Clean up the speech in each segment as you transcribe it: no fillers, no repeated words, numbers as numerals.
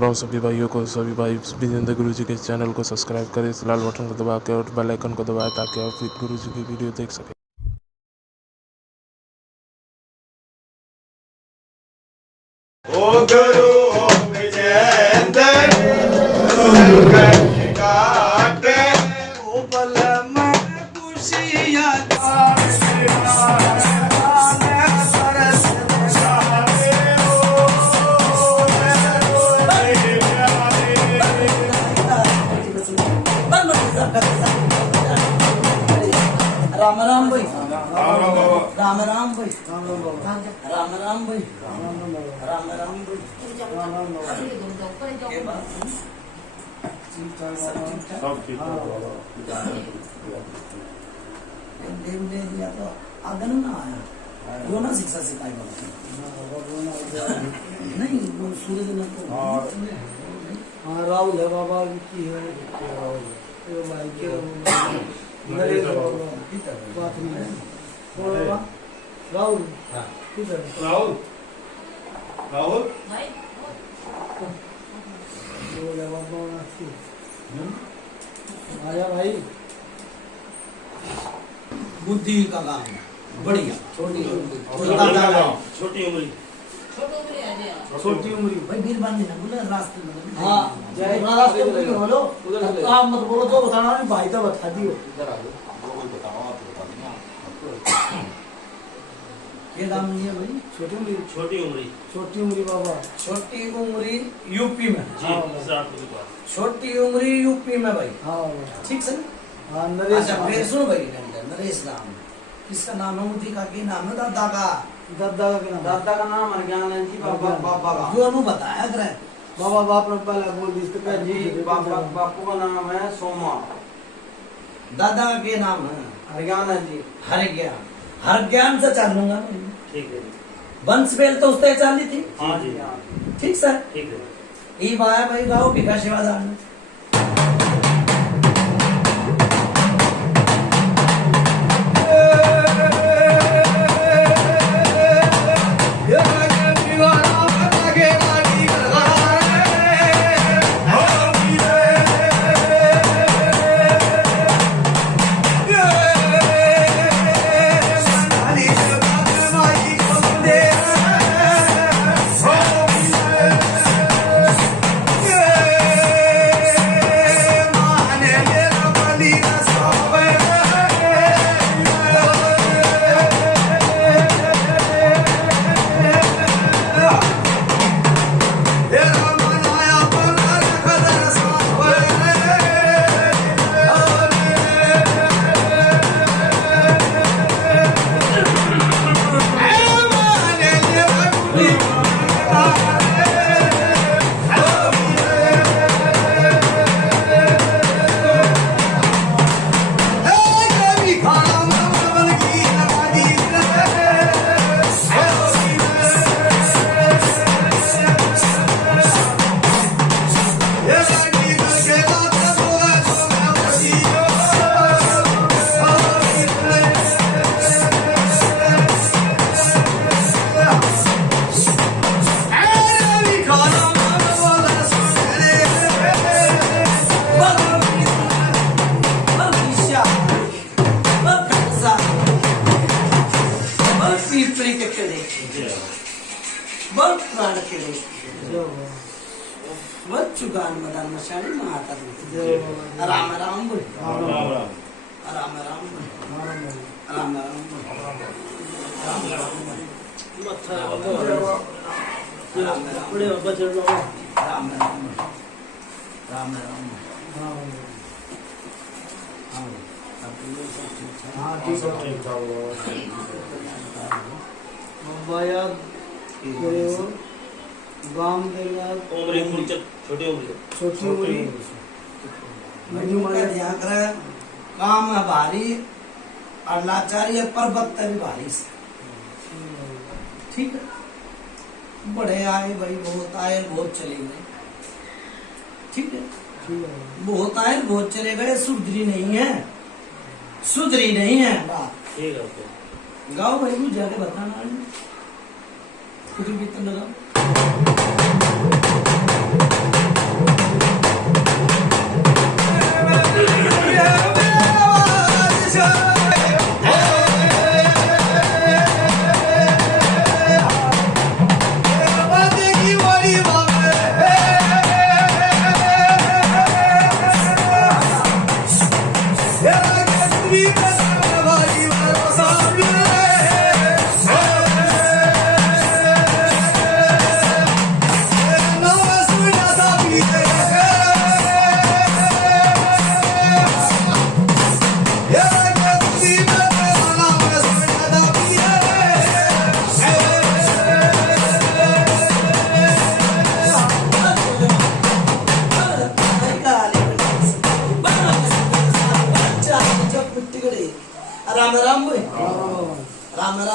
राम सभी भाइयों को, सभी भाई विजेंद्र गुरु जी के चैनल को सब्सक्राइब करें, इस लाल बटन को दबा के और बेल आइकन को दबाएं ताकि आप गुरु जी की वीडियो देख सकें। ओ गुरु विजेंद्र काटे ओ बल में खुशियां राम राम भाई, राम राम भाई, राम राम भाई, राम राम भाई। सब ठीक देव ने दिया तो आगन ना आया, वो ना शिक्षा सिखाई नहीं, वो सूरज ने तो हाँ राहुल है बाबा की है बात नहीं है राहुल ठीक है राहुल राहुल आया भाई बुद्धि का काम है बढ़िया। छोटी उम्र छोटी उम्र भाई बीर बांधे ना बोले रास्ते में। हाँ जय रास्ते में बोलो आप मत बोलो जो बताना है भाई तो बता दियो। ये नाम नहीं है भाई छोटी उम्र बाबा छोटी उम्री यूपी में। हाँ छोटी उम्री यूपी में भाई। हाँ ठीक सर। हाँ नरेश अच्छा फिर सुनो भाई नरेश नाम इसका नाम है मुझे का की नाम है दादा का दादा का नाम हरज्ञान जी बाबा बाबा का जो अनु बताया करे बाबा बाप ने पहले बोल दी तो जी बापू का नाम है सोमा, दादा के नाम है हरज्ञान जी। हर ज्ञान से चाल लूंगा। ठीक है वंश बेल तो उसने चाली थी। हाँ जी ठीक सर। ठीक है। ई बाय भाई गाओ भिका सेवादार ने चुगान मदान मशानी महाता राम राम बोल राम राम राम गांव देगा छोटी उम्र ध्यान करे काम है भारी और लाचारी है पर्वत भी भारी से। ठीक है बड़े आए भाई बहुत आए बहुत चले गए। ठीक है बहुत आए बहुत चले गए सुधरी नहीं है ठीक है। गाओ भाई मुझे जाके बताना कुछ भी तो लगाओ।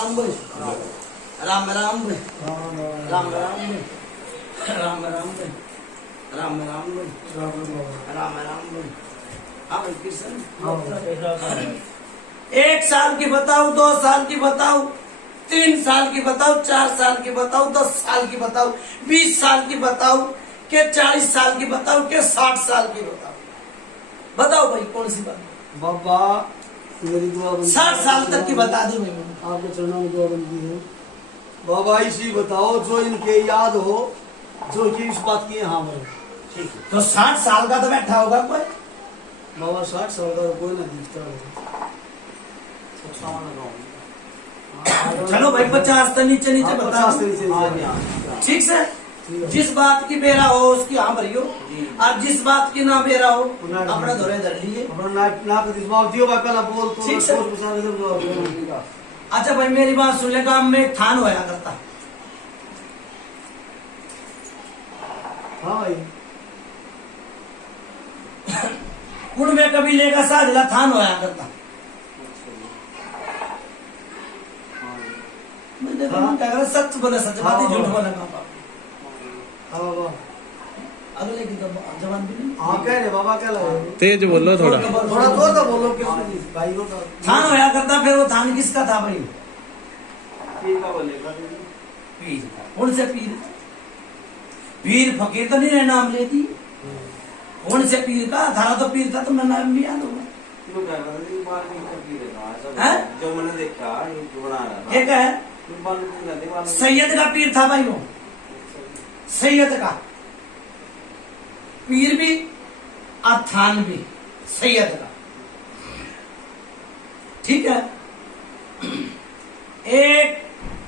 राम बोल राम राम बोल राम राम राम बोल राम राम बोल राम राम बोल राम राम बोल। हाँ भाई कृष्ण 1 साल की बताओ, 2 साल की बताओ, 3 साल की बताओ, 4 साल की बताओ, 10 साल की बताओ, 20 साल की बताओ, के 40 साल की बताओ, के 60 साल की बताओ। बताओ भाई कौन सी बात? बाबा मेरी दुआ बंदी 60 साल तक की बता दी मैंने। आपके चरणों में दुआ बंदी है। बाबा इसी बताओ जो इनके याद हो, जो ये इस बात की हाँ भाई ठीक है। तो 60 साल का तो बैठा होगा कोई। बाबा 60 साल का तो कोई ना दिखता है। चलो भाई 50 तो नीचे नीचे बता 50 से दो। नीचे नीचे। ठीक से जिस बात की बेरा हो उसकी हाँ भरियो, और जिस बात की ना बेरा हो अपना धोरे धर लिए। अपना नाक दिमाग दियो भाई पहला बोल तो ठीक से। सोच विचार से बोल। अच्छा भाई मेरी बात सुन ले, गांव में एक थान होया करता। हाँ भाई कुण में कबीले का साझला थान होया करता। मैंने तो कहा कर सच बोले सच बात ही झूठ बोले बाबा। हाँ बाबा अगले की तो जवान भी नहीं। हाँ कह रहे बाबा क्या लगे तेज बोलो थोड़ा। थोड़ा जोर तो बोलो किस भाई को थान होया करता। फिर वो थान किसका था भाई? ठीक है बोलेगा पीर का। कौन से पीर? पीर फकीर तो नहीं है नाम लेती। कौन से पीर का? थारा तो पीर था, तुमने नाम भी याद होगा। हैं? जो मैंने देखा जो बना रहा एक है सैयद का पीर था भाई वो। सैयद का पीर भी और थान भी सैयद का। ठीक है। एक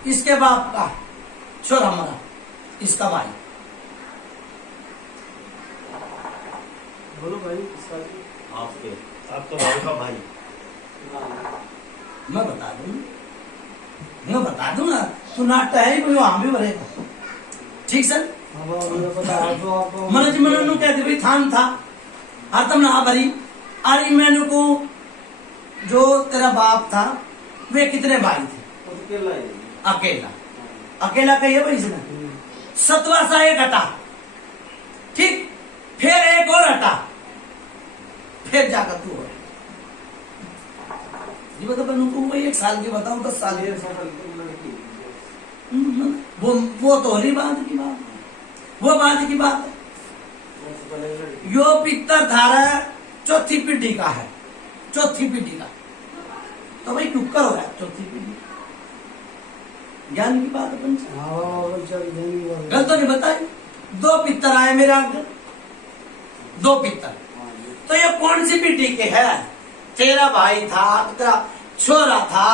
इसके बाप का छोरा मरा, इसका भाई। बोलो भाई किसका आपके आपका भाई का भाई। मैं बता दूं ना, तू नाटक है ही वहां भी भरेगा। ठीक सर। हाँ बाबा मुझे पता है तो आपको मन जी मन कहते भाई थान था और तुम ना भरी। अरे मैंने को जो तेरा बाप था वे कितने भाई थे? अकेला। अकेला कहिए भाई इसने। 7वां सा एक हटा। ठीक। फिर एक और हटा। फिर जाकर तू हो जी बता बनू को 1 साल की बताऊं 10 साल की। वो तो होली बात की बात, वो बात की बात है। यो पितर धारा 4थी पीढ़ी का है। 4थी पीढ़ी का तो भाई टुक्कर हो रहा है। 4थी पीढ़ी ज्ञान की बात है। हाँ बाबा चल देंगे गलत तो नहीं बताई। 2 पितर आए मेरे आगे, 2 पितर। तो ये कौन सी पीढ़ी के है? तेरा भाई था, तेरा छोरा था,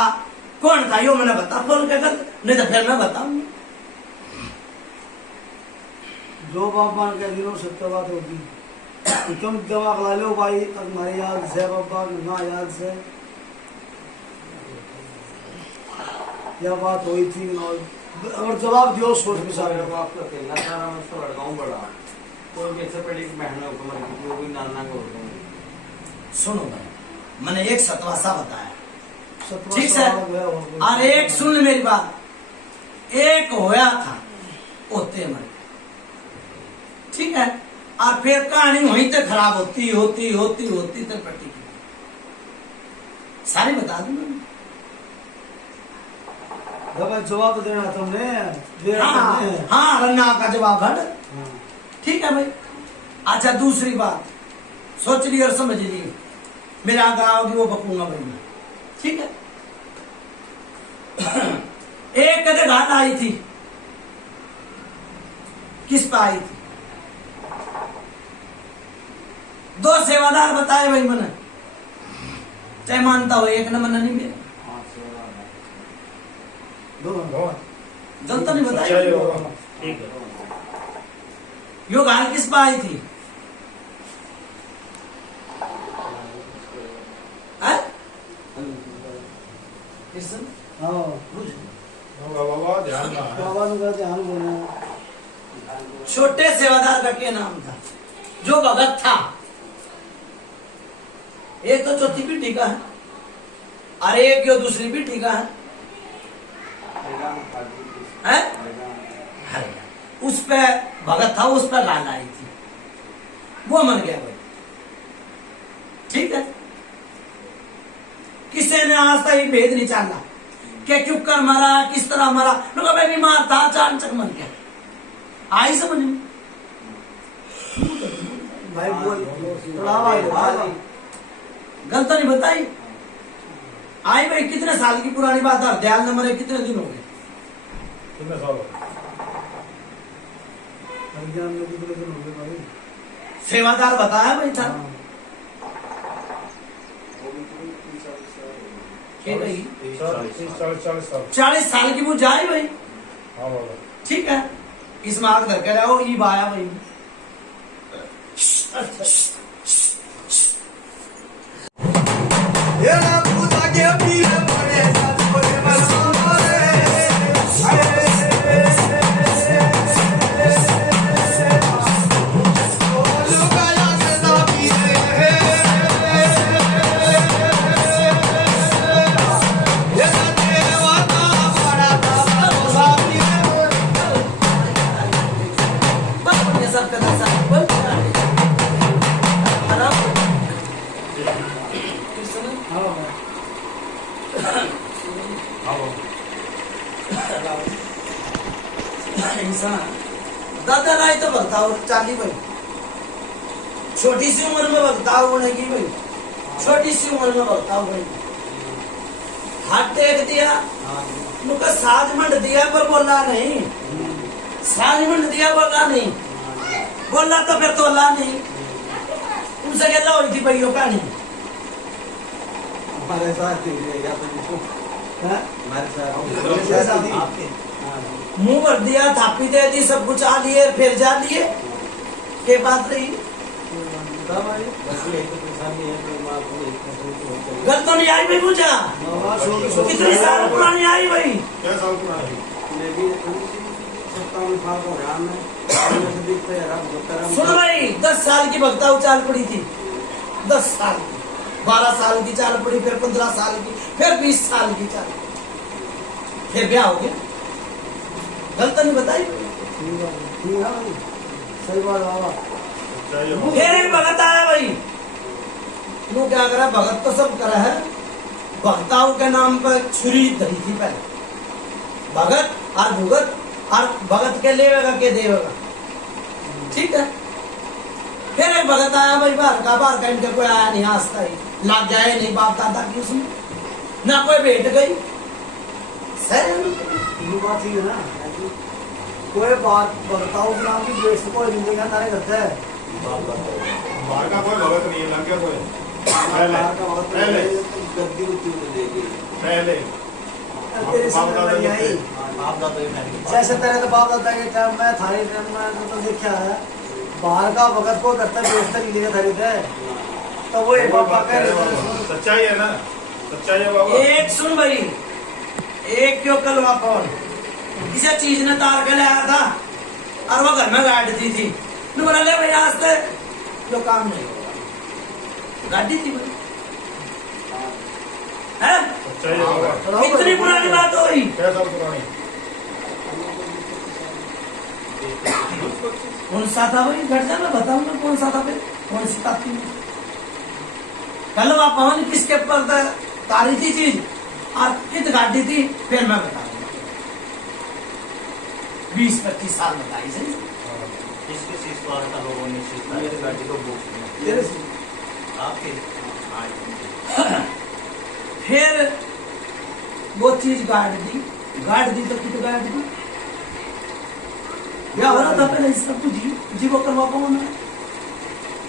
कौन था यो मैंने बता बोल के गलत, नहीं तो फिर मैं बताऊंगी। जो बाबा के दिनों सत्य बात होगी तुम दिमाग ला लो भाई। तुम्हारी याद से बाबा ना याद से यह बात हुई थी ना, और जवाब दियो सोच विचार सुनो भाई, मैंने एक सतवासा बताया। ठीक से। और एक सुन मेरी बात, एक होया था ओते मर। ठीक है। और फिर कहानी वहीं तक खराब होती होती होती होती तक पट्टी की सारी बता दूंगा। जवाब तो देना तुमने। हाँ रन्ना का जवाब है। ठीक है भाई। अच्छा दूसरी बात सोच ली और समझ ली। मेरा गाँव वो बकूंगा भाई मैं। ठीक है। एक कदे घाट आई थी। किस पे आई थी? 2 सेवादार बताए भाई मैंने। चाहे मानता हो एक न मन नहीं मेरा गलत नहीं बताया। ठीक है। यो घाल किस पे आई थी? छोटे सेवादार का क्या नाम था? जो भगत था। एक तो 4थी पीढ़ी का है और एक जो दूसरी पीढ़ी का है। है? उस पे भगत था, उस पे गांड आई थी, वो मर गया भाई। ठीक है, किसी ने आज तक ये भेद नहीं चाला कि क्यों कर मरा, किस तरह मरा। लोग भाई बीमार था, अचानक मर गया, आई समझ में भाई बोल थोड़ा गलत नहीं बताई। आई भाई कितने साल की पुरानी बात है, दयाल न मरे कितने दिन हो गए? कितने साल हो? सेवादार बताया भाई था कि भाई 40 साल की वो जाए भाई। हाँ बाबा। ठीक है, इस मार्ग धर के रहो, ईब आया भाई। दादा राय तो भक्ताओ चाली भाई, छोटी सी उम्र में भक्ताओ होने की भाई, छोटी सी उम्र में भक्ताओ भाई। हाथ टेक दिया, उनका साज मंड दिया पर बोला नहीं, साज मंड दिया बोला नहीं, बोला तो फिर तोला नहीं। उनसे कहला हुई थी भाई वो कहानी। हमारे साथ मुंह भर दिया, थापी दे दी, सब कुछ आ लिए, फिर जा लिए, के बात रही। गल तो नहीं आई भाई मुझे, कितनी साल पुरानी आई भाई? क्या साल पुरानी? सुनो भाई, 10 साल की भक्ता चाल पड़ी थी, 10 साल की, 12 साल की चाल पड़ी, फिर 15 साल की, फिर 20 साल की चाल, फिर ब्याह हो गया। गलत नहीं बताई, सही बात बाबा। फिर एक भगत आया भाई। वो क्या करा, भगत तो सब करा है, भक्ताओं के नाम पर छुरी धरी थी पहले, भगत और भुगत, और भगत के लेवेगा के देवेगा। ठीक है, फिर एक भगत आया भाई, बाहर का इनके कोई आया नहीं, आज तक लाग जाए नहीं बाप दादा की उसमें, ना कोई भेंट गई। ये बात ही है ना, कोई बात बताओ कि नाम की बेस्ट कोई जिंदगी तारे करते हैं। बाहर का कोई भगत नहीं है, लग गया कोई पहले गद्दी उठी देगी पहले तेरे सामने नहीं आई। आप दादा ही नहीं। जैसे तेरे तो बाप दादा के टाइम में थारे टाइम में तो देखा है, बाहर का भगत को करता बेस्ट नहीं लेके थारे थे, तो वो एक बाबा कह रहे सच्चाई है ना, सच्चाई है बाबा। एक सुन भाई, एक क्यों कलवा कौन किसी चीज ने तार के लाया था और वो घर में गाड़ दी थी, तो बोला ले भाई आज तक जो काम नहीं होगा, गाड़ी थी भाई, है? सच्चाई है बाबा। इतनी पुरानी बात हो गई। क्या साल पुरानी? कौन सा था भाई, घट जा, मैं बताऊंगा कौन सा था, फिर कौन सी ताती में कलवा पवन किसके पर तारी थी चीज और कित गाड़ी थी, फिर मैं बताऊंगा। 20-25 साल बताई सही। किसके चीज को आता लोगों ने सीखा है गाड़ी को बुक तेरे आपके फिर वो चीज गाड़ दी तो कित गाड़ दी, क्या हो रहा था पहले सब कुछ जीवो करवा पाओ ना।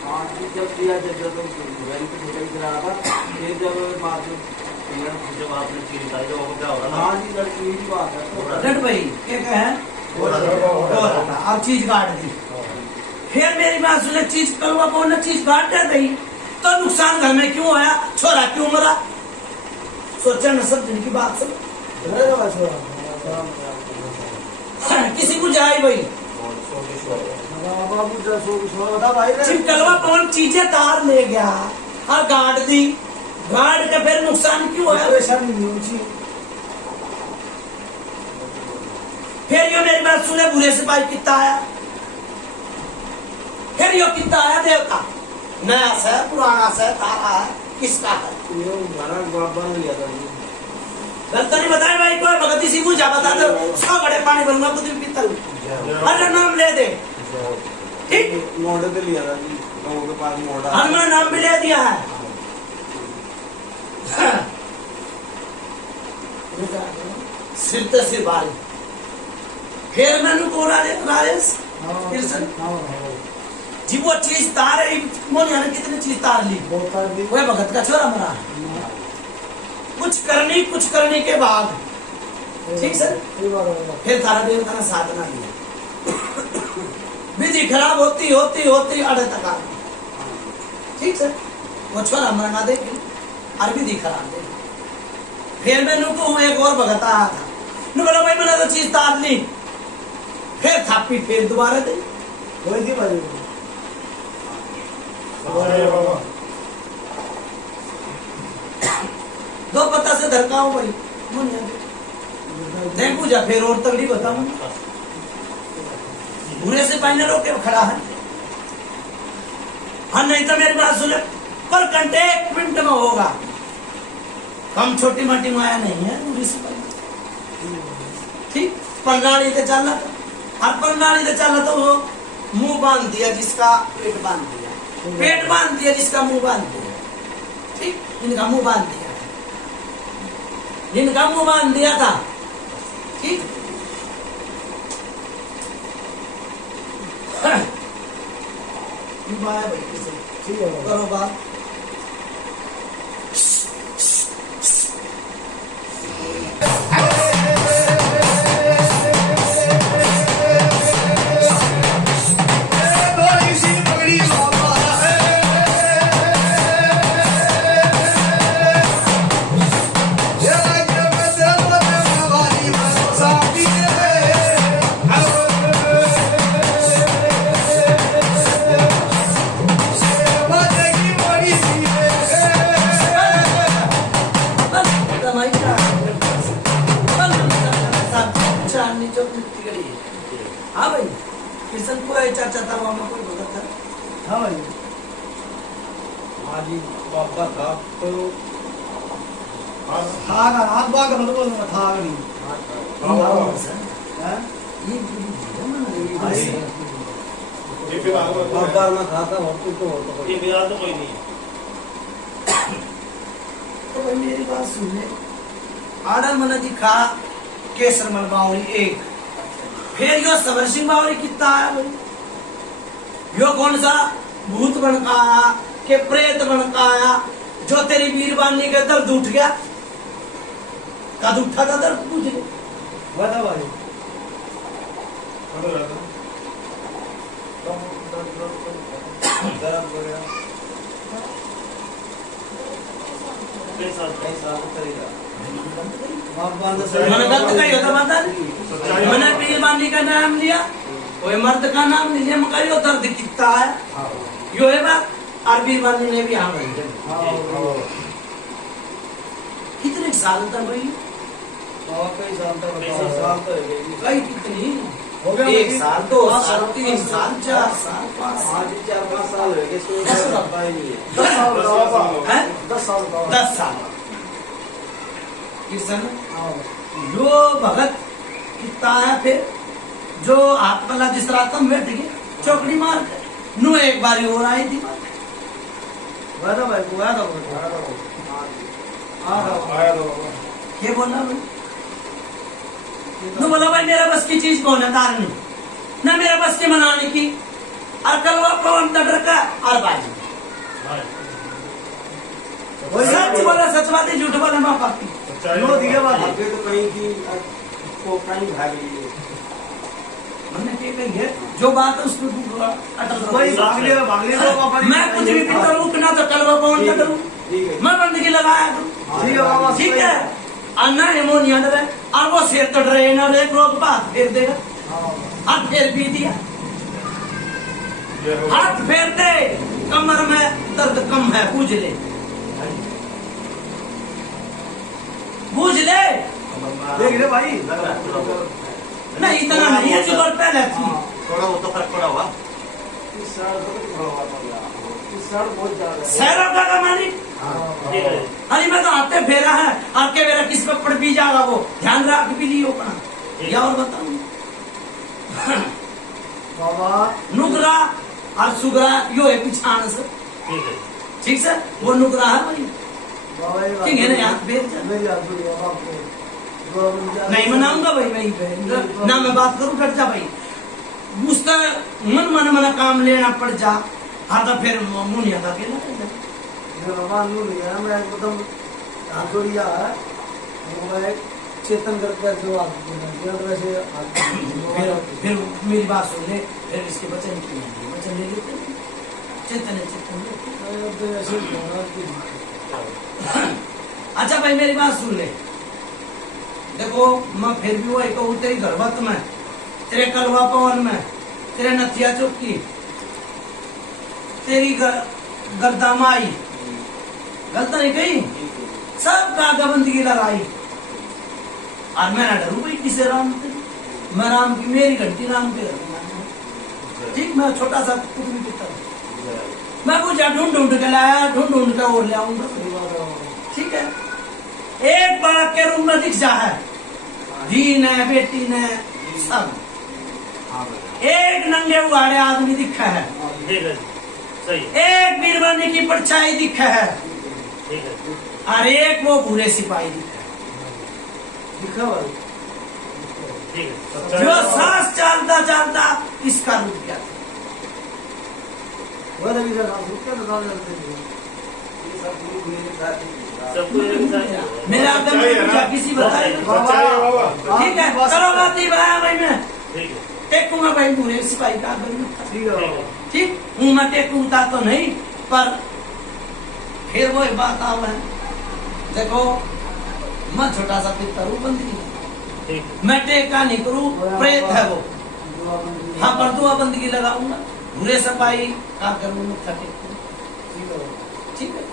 हाँ जब दिया जब तो मोबाइल पे छोटा ही चला रहा था, फिर जब बात जब आपने चीज बताई तो वो क्या हो रहा था? हाँ जी लड़की की बात है। रट भाई क्या है, अब चीज काट दी, फिर मेरी बात सुने, चीज कलवा पाओ ने चीज काट दे दी तो नुकसान घर में क्यों आया, छोरा क्यों मरा, सोचा न सब जिनकी बात सब किसी को जाए भाई। जब कलवा पवन चीजें तार ले गया और गाड़ दी, गाड़ के फिर नुकसान क्यों है? फिर यो मेरी बात सुने, बुरे सिपाही कितना आया, फिर यो कितना आया देवता, नया से पुराना से तारा है, किसका है? ये हमारा बाबा ने लिया था जी। गलत नहीं बताए भाई, कोई भगती सी पूछा बता दो, 100 बड़े पानी भरूंगा खुद भी पीतल, अरे नाम ले दे, ठीक? मोड़े पे लिया था जी, लोगों के पास मोड़ा। हमने नाम भी ले दिया है। सिर तो सिर बाल, फिर मैंने को राजेश कृष्ण जी वो चीज तार मोनिया ने कितनी चीज तार ली, वो भगत का छोरा मरा, कुछ करने के बाद, ठीक सर, फिर तारा देवता ने साथ ना दिया, विधि खराब होती अड़े तक आ, ठीक सर, वो छोरा मरना देखे और विधि खराब दे, फिर मैंने को एक और भगत आया था, ने बोला भाई मैंने तो चीज तार ली, फिर थापी फिर दोबारा दे, वही थी भाई। दो पत्ता से धरकाओ भाई, देख पूजा फिर और तगड़ी बताऊं, बुरे से पहले रोके खड़ा है, हाँ नहीं तो मेरी बात सुने, पर घंटे 1 मिनट में होगा, कम छोटी मोटी माया नहीं है बुरे से पहले, ठीक? प्रणाली से चल रहा था, और प्रणाली से चल रहा तो वो मुंह बांध दिया जिसका पेट बांध दिया, पेट बांध दिया जिसका मुंह बांध दिया, ठीक? इनका मुंह बांध दिया, इनका मुंह बांध दिया था, ठीक? करो बात, हाँ भाई किशन को चर्चा था वहां में कोई भगत था, हाँ भाई हाँ जी बाबा था तो थाग हाथ बाग मत बोलना, थाग नहीं हैं? बाबा में था होती तो ये बिहार तो कोई नहीं है। तो भाई मेरी बात सुन ले, आड़ा मना जी खा केसर मन बावरी 1, फिर यो सबर सिंह बावरी कितना आया भाई, यो कौन सा भूत बन का आया के प्रेत बन का आया, जो तेरी वीरवानी के दर्द उठ गया, कद उठा था दर्द पूछ ले, बता भाई मैंने गलत कही होता माता, मैंने वीरवानी का नाम लिया, कोई मर्द का नाम लिया, मगर यो दर्द कितना है, यो है बात, और वीरवानी ने भी हाँ भाई कितने साल तक भाई, कई साल तो है कई कितनी, हो गया 1 साल 2 साल 3 साल 4 साल 5 साल, आज 4-5 साल हो गए इसको 10 साल 10 साल किशन जो भगत कितना है, फिर जो हाथ पल्ला जिस रात में बैठ गए चौकड़ी मार कर नू एक बारी और आई थी, बता भाई को आया था आया तो ये बोला भाई, नू बोला भाई मेरा बस की चीज कौन है तारनी, ना मेरा बस की मनाने की, और कलवा पवन डर का और बाजी, सच बोला सच बात है, झूठ बोला माँ पापी, नो दिया बात आगे तो कहीं की को कहीं भाग गई मैंने क्या कही है, जो बात है उसमें अटल भाई रहो। भाग लिया तो पापा मैं कुछ भी पीता हूँ ना तो कलवा पवन का करूँ, ठीक है मैं बंदगी लगाया करूँ, ठीक है बाबा ठीक है, और ना एमोनिया डरे, और वो सिर तो डरे ना एक रोग बात फेर देगा, और फेर पी दिया, हाथ फेर दे, कमर में दर्द कम है, पूछ ले, पूछ ले, देख ले भाई नहीं इतना नहीं है जो और पहले थी। थोड़ा वो तो फर्क पड़ा हुआ। सैरों का मालिक ठीक है। अरे मैं तो आते फेरा है आपके मेरा किस पे पड़ भी जा रहा वो ध्यान रख भी लियो अपना। या और बताऊं बाबा नुकरा और सुगरा यो है पिछाण से ठीक है। ठीक से वो नुकरा है भाई बाबा ये ठीक है ना याद बेच मेरी याद हुई बाबा आपको नहीं मनाऊंगा भाई वहीं पे ना मैं बात करूं कट जा भाई मुझसे मन मना काम लेना पड़ जा हाँ तो फिर मुंह नहीं आता अकेला रह जा। मैं बाबा नू नहीं है मैं एकदम हाथ जोड़िया है मैं चेतन करके जो आप वैसे फिर मेरी बात सुन ले फिर इसके वचन की नहीं वचन ले लेते हैं। चेतन है चेतन अच्छा भाई मेरी बात सुन ले देखो मैं फिर भी वही कहूँ तेरी गर्भत में तेरे कलवा पवन में तेरे नथिया चौकी तेरी गर्दा माई गलत नहीं कही सब कागाबंदी की लड़ाई और मैं ना डरू भाई किसे राम से मैं राम की मेरी घंटी राम पे रखूंगा ठीक मैं छोटा सा कुछ भी पिता मैं कुछ ढूंढ के लाया ढूंढ के और ले आऊंगा ठीक है एक बालक के रूम में दिख जा है धी ने बेटी ने सब एक नंगे उगाड़े आदमी दिखा है ठीक है सही एक बीरबनी की परछाई दिखा है ठीक है। और एक वो भूरे सिपाही दिखा है दिखा भाई ठीक है। जो सांस चलता चलता इसका रूप क्या था वो रवि का नाम क्या नाम जानते हैं सबको ये बताया। मेरा आदम पूछा किसी बताए सच्चाई है बाबा। ठीक है करो बात ही बताया भाई मैं ठीक है। टेकूंगा भाई भूरे सिपाही का आदमी ठीक है बाबा ठीक हूँ मैं टेकूंगा तो नहीं पर फिर वो बात आव है देखो मैं छोटा सा पितर हूँ बंदगी ठीक है। मैं टेका नहीं करूँ प्रेत है वो हाँ पर दुआ बंदगी लगाऊंगा बुरे सफाई का करूँ मुख्य टेकूं ठीक है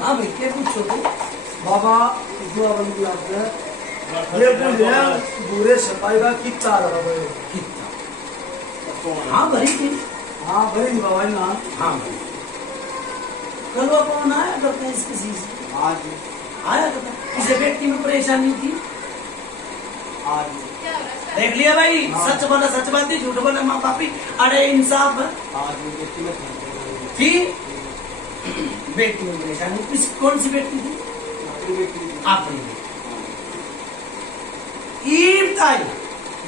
हाँ भाई क्या पूछो तुम बाबा जो बंदी आपने ये बोल रहे बुरे सफाई का कितना रहा भाई हाँ भरी थी हाँ भाई बाबा ना हाँ भाई कल वो कौन आया करता है इसकी चीज आज आया करता किसी व्यक्ति में परेशानी थी आज देख लिया भाई सच बोला सच बात थी झूठ बोला माँ बापी अरे इंसाफ है आज व्यक्ति में थी बेटी में परेशानी किस कौन सी बेटी थी अपनी ईम ताई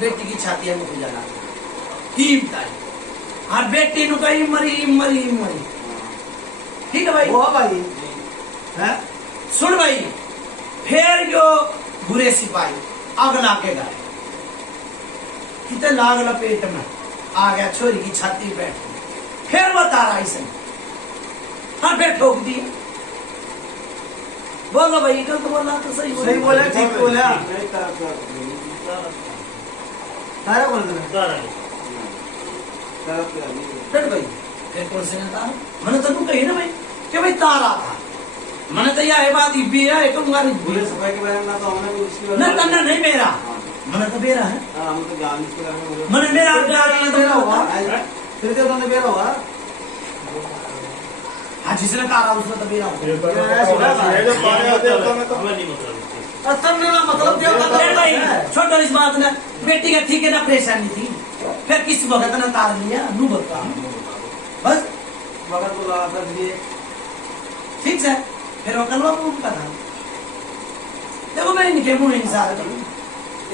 बेटी की छातियां में गुजारा ईम ताई और बेटी नु कहीं मरी ठीक है भाई वो भाई है सुन भाई फिर जो बुरे सिपाही आग लाके गए कितने लाग लपेट में आ गया छोरी की छाती पे बैठ गई। फिर बता रहा इसे हाँ फिर ठोक दिया बोलो भाई कल तो बोला तो सही सही बोला ठीक बोला तारा बोल रहे कारण फिर भाई फिर कौन से तारा मैंने तो तू कही ना भाई कि भाई तारा था मैंने तो यह बात भी है कहूंगा बुरे सफाई के बारे में ना तो हमने भी उसके न करना नहीं मेरा मैंने तो बेरा है हम तो जान इसके बारे में मैंने मेरा बेरा हुआ फिर तो तुमने बेरा हुआ हाँ जिसने तारा उसने तो बेरा हुआ ये जो पानी आते हैं में तो हमें नहीं मतलब असर में ना मतलब क्या अरे भाई छोटो इस बात ने बेटी का ठीक है ना परेशानी थी फिर किसी वक्त ना तार लिया नू बता बस मगर तो लगा था ये ठीक है फिर वो कलवा को का था देखो मैं इनके मुंह इंसान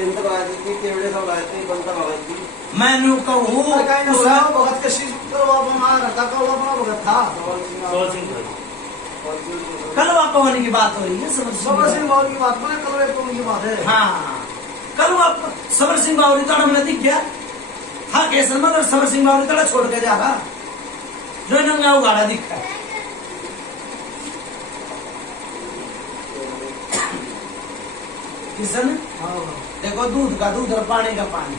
इंत बात की केवड़े सब लाए थे बनता भगत की मैं नू कहूँ काय ना हुआ भगत के शीश करवा बना रखा करवा बना भगत था सोच सिंह भाई कलवा पवन की बात हो रही है समझ सबर सिंह मौल की बात बने कलवे को उनकी बात है हाँ कल वो सबर सिंह बावरी ताड़ा मैंने दिख गया हाँ केसर में, सबर सिंह बावरी ताड़ा छोड़ के जा रहा जो नंगा उगाड़ा दिखा है। किसन देखो दूध का दूध और पानी का पानी,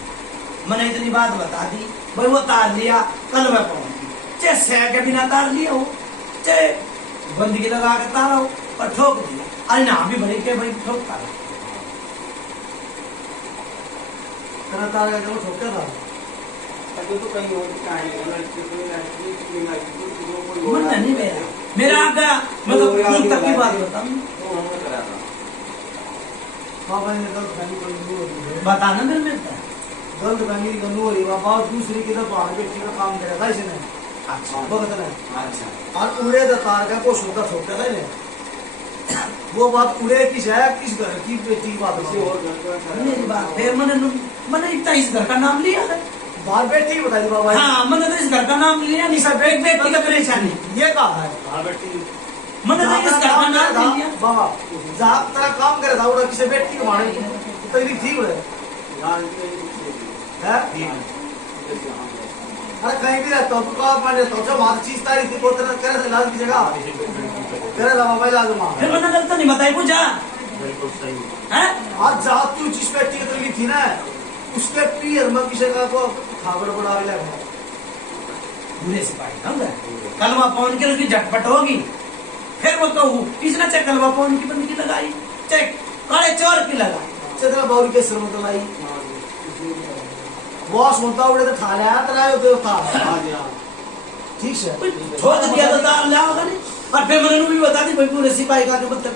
मैंने इतनी बात बता दी भाई, वो तार लिया कल मैं पहुंच चाहे सह के बिना तार लिया हो चाहे बंदगी लगा के तारा हो पर ठोक दिया। अरे ना भी भरी के भाई ठोक तारा तेरा तार का वो ठोका था अभी तो कहीं और कहानी मन नहीं मेरा आगा मैं तो दूर तक की बात बताऊं वो हमने करा था बाबा ने गलत फहमी कर ली, बताना मेरे मिलता है। गलत फहमी कर ली बाबा, दूसरी की तरफ बाहर बेटी का काम करेगा इसने। अच्छा भगत ने अच्छा और उड़े तो तार का को सोता ठोका था इन्हें, वो बात उड़े किस है किस घर की बेटी की बात किसी और घर का मेरी बात फिर मैंने इतना इस घर का नाम लिया है। बाहर बेटी बताई थी बाबा। हाँ मैंने तो इस घर का नाम लिया नहीं सब एक व्यक्ति का परेशानी ये कहा है हाँ बेटी मैंने तो इस घर का नाम नहीं लिया। बाबा जहाँ तेरा काम करे था उड़ा किसी बेटी को मारे तो ये ठीक है यहाँ हैं? अरे कहीं भी रहता हूँ तो मान लेता हूँ जब हमारी चीज तारी थी वो तेरा करे थे इलाज की जगह करे था बाबा इलाज वहाँ फिर मैंने गलत नहीं बताई पूछा बिल्कुल सही है। आज जहाँ तू जिस बेटी की तली थी ना उसके पीर में किसी का को खाबड़ बड़ा लगा बुरे सिपाही समझा कलवा पौन के उसकी झटपट होगी फिर वो कहूँ इसने चाहे कलवा पौन की बंदगी लगाई चाहे काले चोर की लगाई तेरा बाउरी के सिर में तो लाई वो सुनता उड़े तो खा लिया तेरा तो था हाँ जी हाँ ठीक है छोड़ दिया तो दाल लिया होगा नहीं। और फिर मैंने भी बता दी भाई पूरे सिपाही का जो बच्चा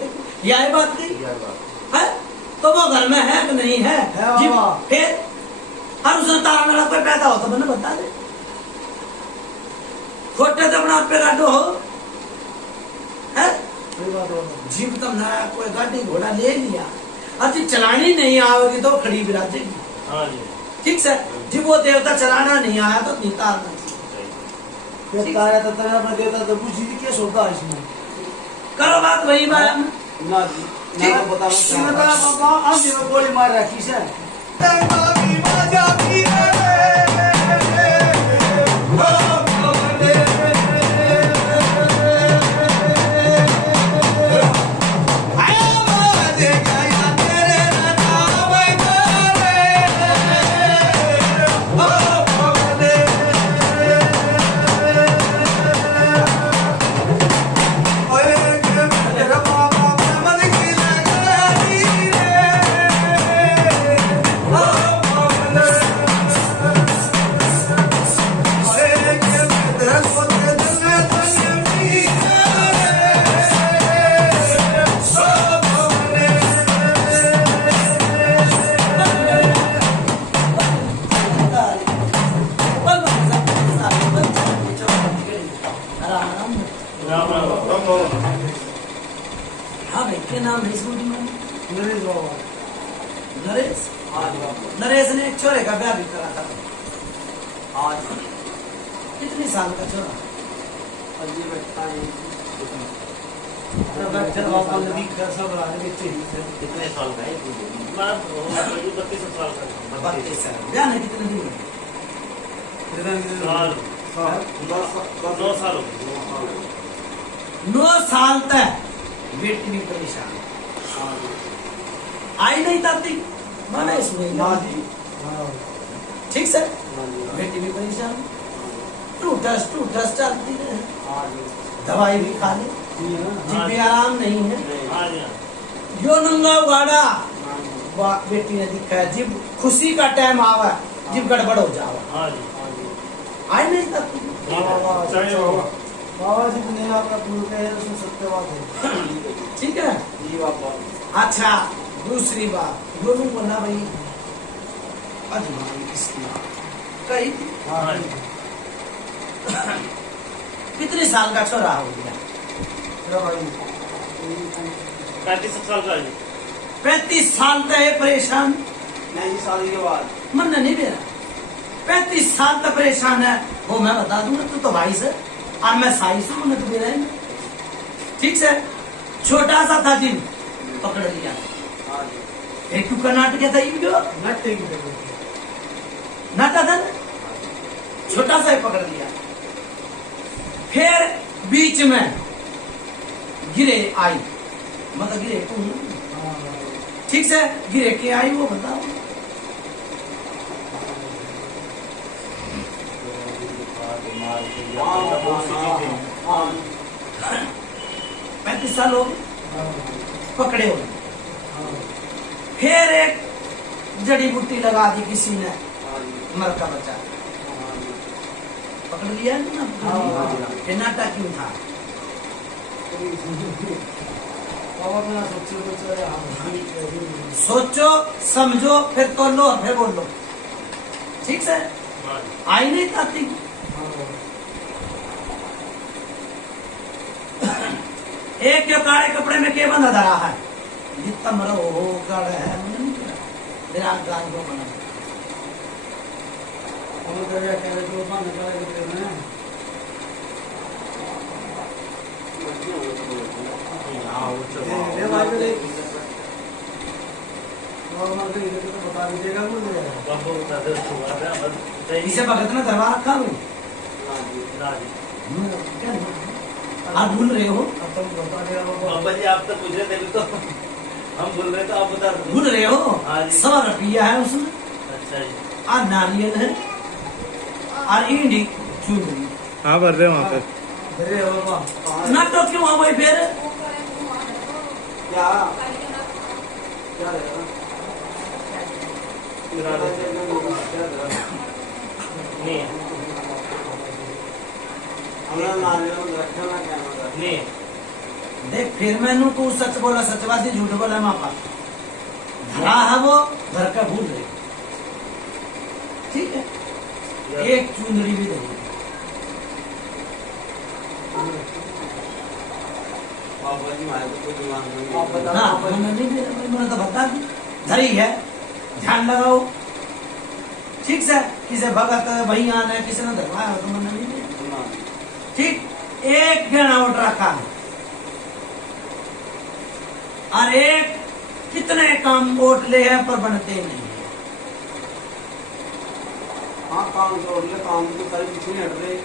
यह बात नहीं यह बात है तो वो घर में है कि नहीं है जी, बाबा। फिर और उसने तारा मेरा कोई पैदा हो तो मैंने बता दे खोटे तो अपना पे गाडो हो है सही बात है जीव तो ना कोई गाड़ी घोड़ा ले लिया और जी चलानी नहीं आओगी तो खड़ी बिराजेगी। हाँ जी ठीक से जी वो देवता चलाना नहीं आया तो नहीं तारना चाहिए। ये तारा तो तेरा मैं देता तो पूछी थी क्या सोता है इसमें करो बात वही बात ना जी ना तो बताना सीधा बाबा हम जो गोली मार रखी है हाँ भाई क्या नाम है इस मूवी में? नरेश बाबा नरेश हाँ जी बाबा नरेश ने एक छोरे का ब्याह भी करा था। हाँ जी कितने साल का छोरा? अजी बैठा है बाबा नदी का सब राज बेचे ही थे कितने साल का है 32 साल का 32 साल। ब्याह ने कितने दिन हुए? साल 2 साल 9 साल तक बेटी भी परेशान आई नहीं ताती माना इसमें हाँ जी ठीक सर बेटी भी परेशान टूटस चलती है दवाई भी खा ले जी भी आराम नहीं है यो नंगा उगाड़ा बेटी ने दिखा है जब खुशी का टाइम आवा जब गड़बड़ हो जावा आई नहीं ताती बाबा जी ने आपका पूर्ण कहे उसमें सत्य बात है ठीक है जी बाबा अच्छा दूसरी बात दोनों बोला भाई अजमाई किसकी कही थी हाँ कितने साल का छोरा हो गया? मेरा भाई 35 साल का 35 साल तक है परेशान नहीं शादी के बाद मन नहीं दे रहा 35 साल तक परेशान है वो मैं बता दूंगा तू तो भाई से और मैं साई से मैं तो दे रहा ठीक से छोटा सा था जिन पकड़ लिया हाँ जी एक क्यों कर्नाटक था ये क्यों नाट्य की जगह नाटा था ना? छोटा सा ही पकड़ लिया। फिर बीच में गिरे आई, मतलब गिरे तुम ठीक से गिरे के आई, वो बताओ। हाँ 35 साल हो गए पकड़े हुए। फिर एक जड़ी बूटी लगा दी किसी ने, मर का बच्चा पकड़ लिया ना, ये नाटा क्यों था? सोचो समझो फिर तो लो फिर बोलो, ठीक से आई नहीं ताती। एक जो काले कपड़े में के बंधा धरा है, जितना मरो हो काले है विराट गान को बना बता दीजिएगा इसे भगत में करवा रखा हूँ। आप भूल रहे हो, बाबा जी आप तो पूछ रहे थे तो हम बोल रहे तो आप बता दो। भूल रहे हो। हाँ जी। 100 रुपया है उसमें, अच्छा जी। और नारियल है और ईंडी चूड़ी। हाँ भर रहे वहाँ पे। ना तो क्यों आ भाई फिर क्या क्या रहेगा? नहीं नहीं देख, फिर मैंने तू सच बोला सचवादी झूठ बोला मापा धरा है वो घर का भूल रहे, ठीक है। एक चुंदड़ी भी देगी बाबा जी हमारे को कोई दिमाग नहीं ना, मैंने नहीं दे, मैंने तो बता दी धरी है, ध्यान लगाओ, ठीक से। किसे भगत भैया ने किसी ने धरवाया तो मैंने नहीं दिया, ठीक। एक गहना उठ रखा है और एक कितने काम वोट ले हैं पर बनते नहीं है। हाँ काम छोड़ ले, काम तो सारी कुछ नहीं हट रहे,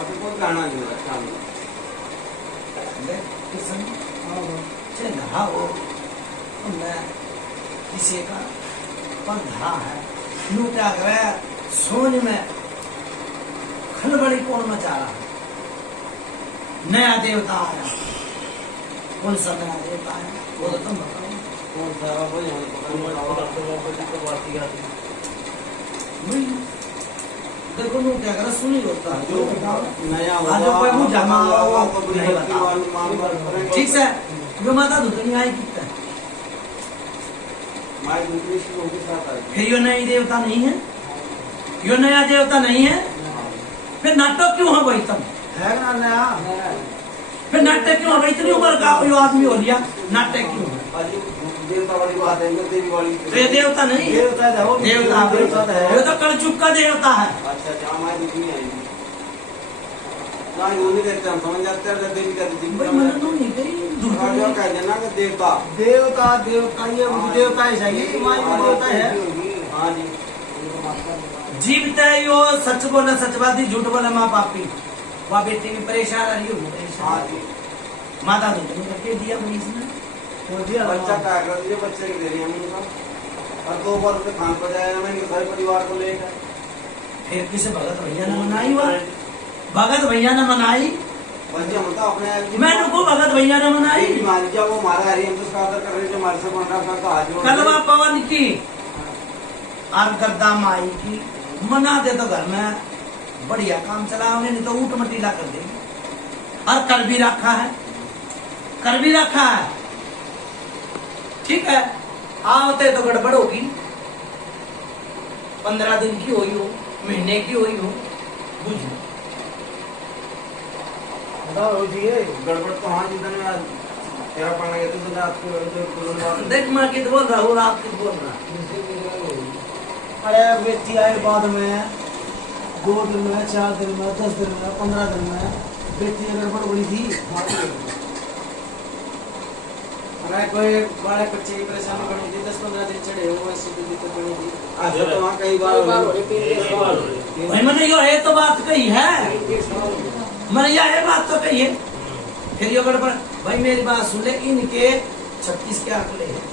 अभी कोई गाना नहीं हो रहा काम में। देख किसन चल रहा हो तो मैं किसी का पर रहा है नू क्या करे सोच में खलबड़ी कौन मचा रहा है। नया देवता आया, कौन सा नया देवता है वो तो तुम बताओ। कौन सा बाबा जी हमें पता नहीं, बाबा जी तो बात ही आती है। वही। देखो नू क्या करे सुनी होता है जो नया आज जो कोई मुँह जमा हुआ वो तो नहीं बताओ, ठीक से। जो माता धुतनी आई कितना माई दूसरी चीज उनके साथ आई। फिर यो नई देवता नहीं है, यो नया देवता नहीं है, फिर नाटक क्यों है भाई तुम? है ना नया फिर नाटक क्यों है भाई? इतनी उम्र का यो आदमी हो लिया, नाटक क्यों है? अजी देवता वाली बात है, देवी वाली। तो ये देवता नहीं है, देवता है वो देवता है। ये तो कलयुग का देवता है। अच्छा अच्छा हमारी दूसरी आएगी ना, ये नहीं कहते हम समझ जाते हैं, देवी कहते भाई मैंने तो नहीं कही जो कह देना कि देवता देवता देवता ये देवता ही चाहिए, माई का देवता है। हाँ जी। जीवते यो सच बोले सचवादी झूठ बोले माँ बापी वह बेटी भी परेशान रही हो हाँ परेशान जी। माता दूध करके दिया पुलिस ने। बच्चा क्या कर दीजिए, बच्चे के दे रही है उनका, और 2 बार उसके खान पर जाएगा मैं सारे परिवार को लेकर। फिर किसे भगत भैया ने मनाई हुआ, भगत भैया ने मनाई, बच्चे हम तो अपने मैंने को भगत भैया ने मनाई। मान लीजिए वो मारा है, हम तो उसका आदर कर रहे थे, हमारे से बन रहा था तो आज कलवा पवन की और गद्दा माई की मना दे तो घर में बढ़िया काम चला, नहीं तो ऊट मटीला कर देगी। और कर भी रखा है, कर भी रखा है, ठीक है। आवते तो गड़बड़ होगी, 15 दिन की हुई हो, महीने की हुई हो, बुझ लो। गड़बड़ तो हाँ जितने में तेरा पाना गया तो रात को देख मैं कित बोल रहा हूँ, आप कित बोल रहा। अरे बेटी आए बाद में 2 दिन में 4 दिन में 10 दिन में 15 दिन में बेटी गड़बड़ बड़ी थी। हमें कोई बड़े बच्चे की परेशानी बनी थी 10-15 दिन चढ़े हुए ऐसी कोई दिक्कत बनी थी। आज तो वहाँ कई बार हो भाई मैंने यो है तो बात कही है, मैंने यह है बात तो कही है। फिर यो गड़बड़ भाई मेरी बात सुन ले, इनके 36 के आंकड़े हैं,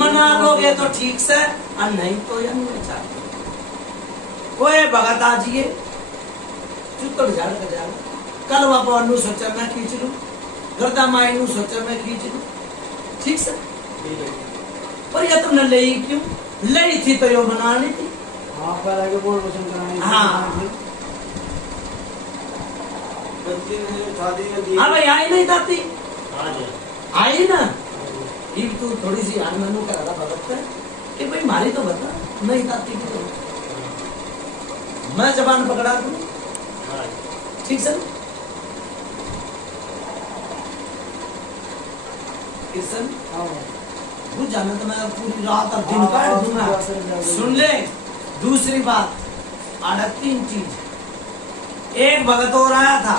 मना लोगे तो ठीक से और नहीं तो या नहीं चाहते कोई भगत आजिए चुत्तड़ झाड़ कर जाए। कल बापा अनु सोचा मैं खींच लूं, गर्दा माई नु सोचा मैं खींच लूं, ठीक से। पर यह तुमने ले क्यों लड़ी थी तो यो बनानी थी। हाँ हाँ भाई आई नहीं जाती, आई ना ये तू थोड़ी सी याद मैनू करा था भगत पे कि भाई मारी तो बता नहीं जाती की तो मैं जबान पकड़ा दूं, ठीक से किशन बुझ जाना तो मैं पूरी रात और दिन काट दूंगा। सुन ले दूसरी बात, आधा 3 चीज। एक भगत और आया था,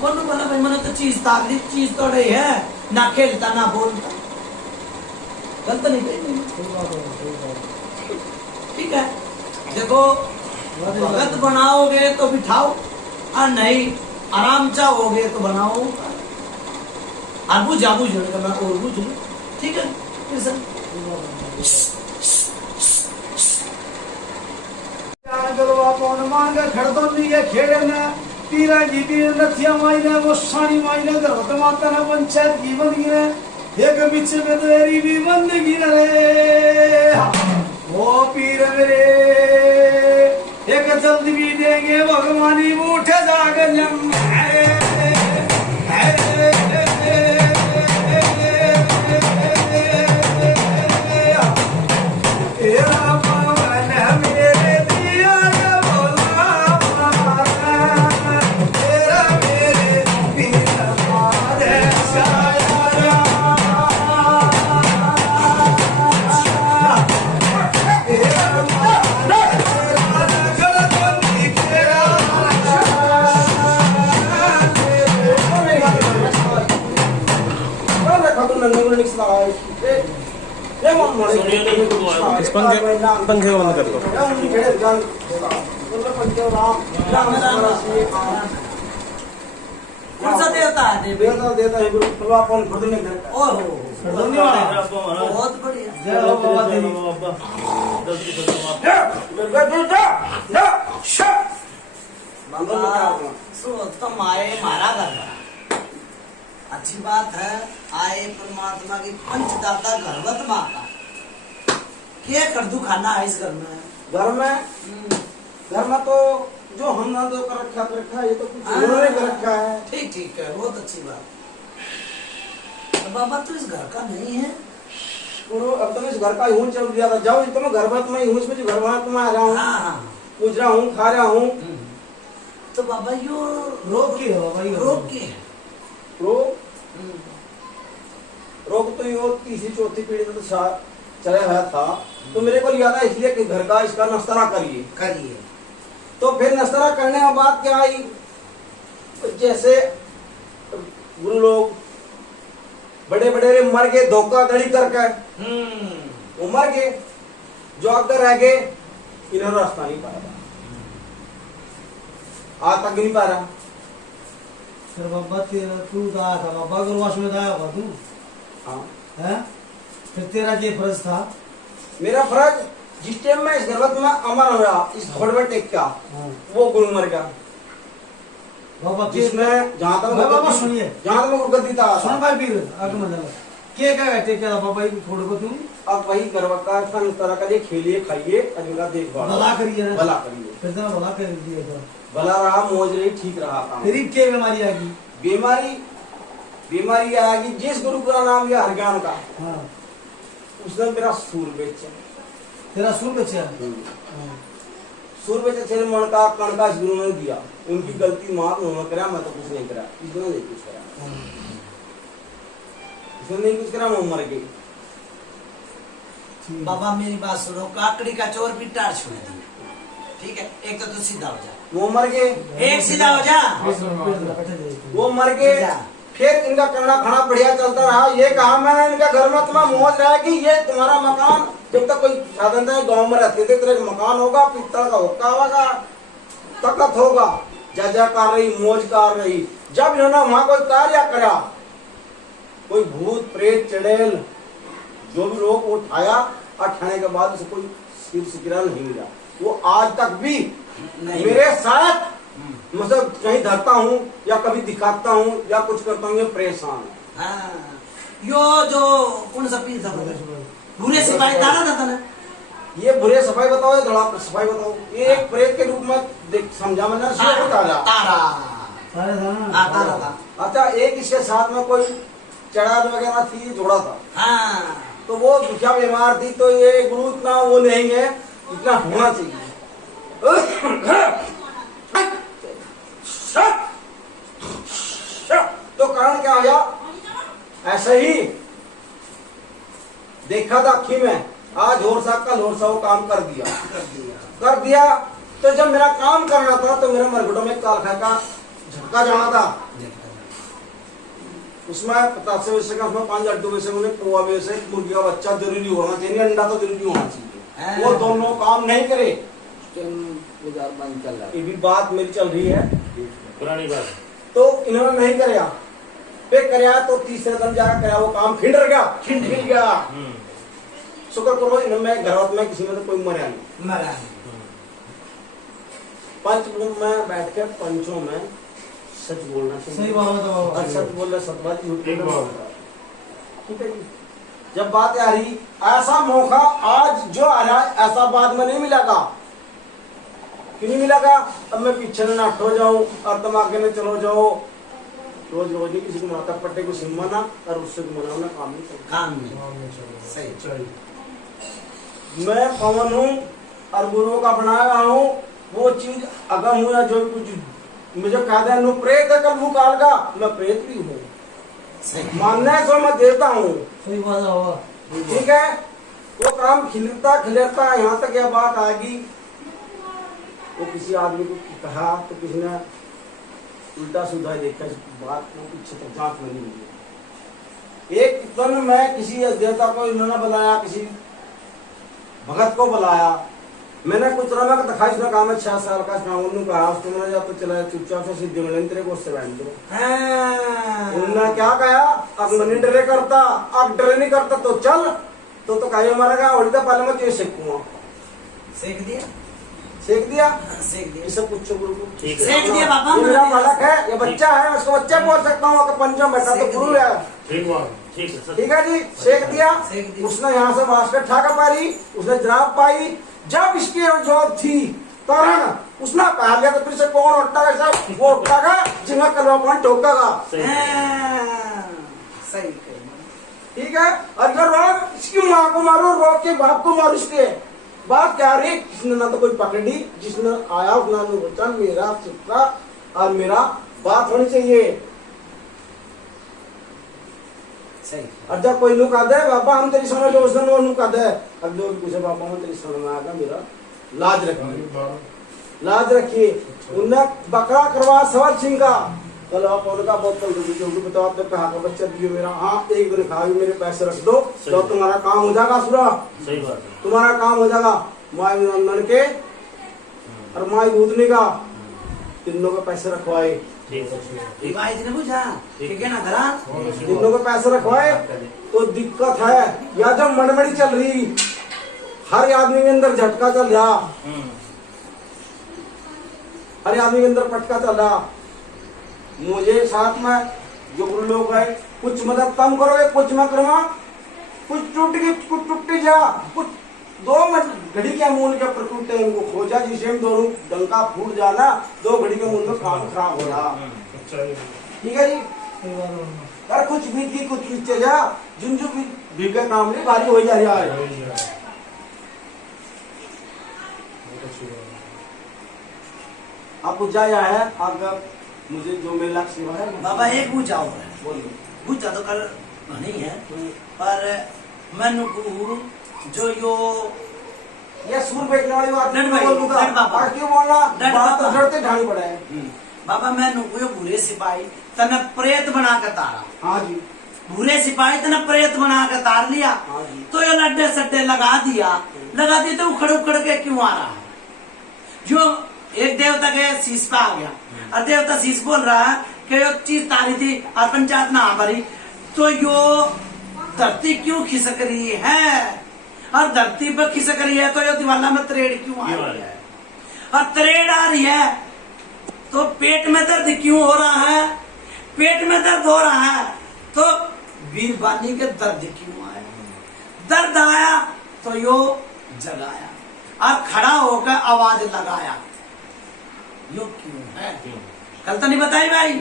बोलो बोला भाई मैंने तो चीज ताक दी, चीज तो रही है ना, खेलता ना बोलता, गलत नहीं कही, ठीक है। देखो भगत बनाओगे तो बिठाओ और नहीं आराम चाहोगे तो बनाओ, और बुझा बुझ करना और बुझ लो, ठीक है। मांग खड़तो नहीं के खेड़े ने पीरा जी पीर नथिया माई ने वो सानी माई ने गर्भत माता ने पंचायत की बंदगी ने एक बीच में तेरी भी बंदगी रे वो पीर मेरे एक जल्द भी देंगे भगवानी उठे जाग जम इस पंखे को बंद कर दो। कौन सा देवता है? देता है गुरु अपन खुद में ओहो धन्यवाद बहुत बढ़िया। जय हो बाबा देवी बाबा सो तुम आए मारा घर, अच्छी बात है। आए परमात्मा की पंचदाता घरवत माता, क्या कर दू खाना है इस घर में? घर में तो जो हमने तो कर रखा है, ये तो कुछ उन्होंने कर रखा है। ठीक ठीक है, बहुत अच्छी बात। तो बाबा तो इस घर का नहीं है? अब तो मैं इस घर का हूँ, चल दिया था जाओ, तो मैं घर पर तुम्हें हूँ, इसमें जो घर वहाँ तुम्हें आ रहा हूँ, पूछ रहा हूँ, खा रहा हूँ। तो बाबा यो रोग की हो भाई? रोग की है? रोग तो यो 3री-4थी पीढ़ी में तो चला हुआ था, तो मेरे को याद है इसलिए कि घर का इसका नस्तरा करिए। तो फिर नस्तरा करने के बाद क्या आई, जैसे गुरु लोग बड़े बड़े मर गए धोखाधड़ी करके, वो मर गए, जो अगर रह गए इन्होंने रास्ता नहीं पाया, आज तक नहीं पा रहा। फिर बाबा तेरा तू दाया था, बाबा गुरुवास में दाया होगा तू, हाँ है? फिर तेरा क्या फर्ज था? मेरा फर्ज जिस टाइम में इस गर्भत में अमर हो रहा, इस घोड़ में टेक का, वो गुरु मर गया। बाबा जिसमें जहाँ तक बाबा सुनिए, जहाँ तक गलती था, सुन भाई पीर आगे मत जाओ, क्या कहते क्या बाबा थोड़े को तुम अब वही गर्भत का फन इस तरह करिए, खेलिए खाइए, अजूबा देखभाल भला करिए ना, भला करिए। फिर तो भला कर दिए था, भला रहा, मौज रही, ठीक रहा काम। फिर क्या बीमारी आ गई? बीमारी आएगी, जिस गुरु का नाम लिया हरज्ञान का, हाँ उसने मेरा सूर बेचा। तेरा सुर बचा? सूर बेचा छेरे मन का कण का इस गुरु ने दिया, उनकी गलती माफ उन्होंने करा, मैं तो कुछ नहीं करा, इसने नहीं कुछ करा, इसने नहीं कुछ करा, वो मर गई। बाबा मेरी बात सुनो, काकड़ी का चोर भी टार छोड़ दी, ठीक है? एक तो तू सीधा हो जा, वो मर गए, एक सीधा हो जा, वो मर गए, फिर इनका करना खाना बढ़िया चलता रहा। ये कहा मैंने इनका घर में तुम्हें मौज रहेगी, ये तुम्हारा मकान जब तक कोई साधन है गाँव में रहते थे, तेरे मकान होगा, पित्तल का हुक्का होगा, तकत होगा, जजा कर रही, मौज कर रही। जब इन्होंने वहां कोई कार्य करा, कोई भूत प्रेत चड़ेल जो भी रोग उठाया, उठाने के बाद उसे कोई सिर से गिरा नहीं मिला। वो आज तक भी मेरे साथ मतलब कहीं धरता हूँ या कभी दिखाता हूँ या कुछ करता हूँ, ये परेशान है। हाँ, यो जो कौन सा पीर था बुरे सिपाही तारा था ना, ये बुरे सफाई बताओ, ये धड़ा सफाई बताओ। ये एक प्रेत के रूप में देख समझा मैंने, तारा तारा था। अच्छा, एक इसके साथ में कोई चढ़ाल वगैरह थी, जोड़ा था। हाँ, तो वो दुखिया बीमार थी, तो ये गुरु इतना वो नहीं है, इतना होना चाहिए। तो कारण क्या आया, ऐसे ही देखा था अखी में, आज होरसा का लोरसा वो काम कर दिया। तो जब मेरा काम करना था तो मेरे मरघटों में काल खाए का झटका जाना था। उसमें 50 वैसे का, उसमें 5 अड्डू वैसे, उन्हें पोवा वैसे, मुर्गी का बच्चा जरूरी होना चाहिए, अंडा तो जरूरी होना चाहिए। वो दोनों काम नहीं करे, ये भी बात मेरी चल रही है पुरानी बात। तो इन्होंने नहीं कराया, फिर कराया तो तीसरे दिन जाकर कराया, वो काम खिंडर गया। शुक्र करो इन्होंने घर में किसी में तो कोई मरा नहीं। पंच में बैठ कर पंचों में सच बोलना चाहिए। सही बात है बाबा। और सच बोल रहे, सतबाजी ठीक है जी। जब बात आ रही, ऐसा मौका आज जो आ रहा है, ऐसा बाद में नहीं मिलेगा। क्यों नहीं मिलेगा? अब मैं पीछे न नाट हो जाऊं और तुम आगे न चलो जाओ। रोज नहीं किसी को माता पट्टे को सिमना और उससे मनाना काम नहीं सही। मैं पवन हूँ और गुरुओं का बनाया हूँ। वो चीज अगम हूँ या जो कुछ मुझे कहा था, प्रेत है कल काल का, मैं प्रेत भी हूँ, मानने से मैं देता हूँ। सही बात है बाबा। ठीक है, वो काम खिलता यहाँ तक यह बात आएगी। वो किसी आदमी को कहा तो किसी ने उल्टा सीधा देखा, बात को पीछे तक जांच नहीं हुई। एक दिन मैं किसी देवता को इन्होंने बुलाया, किसी भगत को बुलाया, मैंने कुछ रहा दिखाई, उसने कहा मैं 6 साल का कहा, उसको मैंने जा तो चला चुपचाप से सिद्धि मिलन तेरे को उससे बैठ दो। उन्होंने क्या कहा, अब मैं डरे करता, अब डरे नहीं करता तो चल, तो कहा हमारा कहा उल्टा पहले मैं तुझे सेकूंगा। सेक दिया ये सब कुछ गुरु को सेक दिया बाबा। ये मेरा बालक है, ये बच्चा है, उसको बच्चा बोल सकता हूँ, अगर पंचम बैठा तो गुरु है। ठीक है जी, सेक दिया। उसने यहाँ से बास्केट ठाका पारी, उसने जराब पाई। जब इसकी जॉब थी तरण, उसने पहन लिया तो फिर से कौन उठागा, वो उठागा जिन्हें कलवा कौन ठोकेगा। सही। ठीक है, अगर रोक इसकी माँ को मारो, रोक के बाप को मारो। इसके बात क्या रही, किसने ना तो कोई पकड़ी, जिसने आया उसने बच्चा मेरा चित्ता और मेरा बात होनी चाहिए। सही। और जब कोई लोग कहते है बाबा हम तेरी समझ उस दिन वो लोग कहते है, अब जो भी पूछे बाबा हम तेरी समझ में आएगा, मेरा लाज रखिए। उन्हें बकरा करवा सवर सिंह का, कल आप उनका बहुत कल बताओ, आपने कहा का बच्चा दियो मेरा, हाँ एक दिन कहा मेरे पैसे रख दो तो तुम्हारा काम हो जाएगा। सुरा सही बात है, तुम्हारा काम हो जाएगा। माई नंदन के और माई दूधने का, तीनों के पैसे रखवाए। तीनों के पैसे रखवाए तो दिक्कत है। या जब मड़मड़ी चल रही, हर आदमी के अंदर झटका चल रहा, हर आदमी के अंदर पटका चल रहा। मुझे साथ में जो गुरु लोग है, कुछ मदद कम करोगे, कुछ मत करवा, कुछ टूट गई कुछ टूटी जा, कुछ 2 घड़ी के मूल के प्रकृति इनको खोजा, जिसे हम दोनों डंका फूट जाना, 2 घड़ी के मूल में काम खराब हो रहा। ठीक है जी, यार कुछ बीत की कुछ पीछे जा, जुंजू भी का काम नहीं भारी हो जा रहा है। आपको जाया है, अगर मुझे जो मेरे लक्ष्य है बाबा एक पूछाओ, बोलिए। पूछा तो कल नहीं है, पर मैंने जो यो ये सूर बेचने वाली बात नहीं भाई, बोलूंगा, नहीं बाबा। क्यों बोलना, नहीं बात तो बाबा। झड़ते ढानी पड़े। बाबा मैं नुको भूरे सिपाही तने प्रेत बना के तारा। हाँ जी। भूरे सिपाही तने प्रेत बना के तार लिया। हाँ जी। तो ये लड्डे सड्डे लगा दिया तो उखड़ उखड़ के क्यों आ रहा है? जो एक देवता के शीश पे आ गया और देवता शीश बोल रहा है कि यो चीज तारी थी और पंचायत ना भरी, तो यो धरती क्यों खिसक रही है? और धरती पर खिसक रही है तो यो दीवाला में त्रेड़ क्यों आ रही है? और त्रेड़ आ रही है तो पेट में दर्द क्यों हो रहा है? पेट में दर्द हो रहा है तो बीरबानी के दर्द क्यों आया? दर्द आया तो यो जगाया और खड़ा होकर आवाज लगाया, यो क्यों है? कल तो नहीं बताई भाई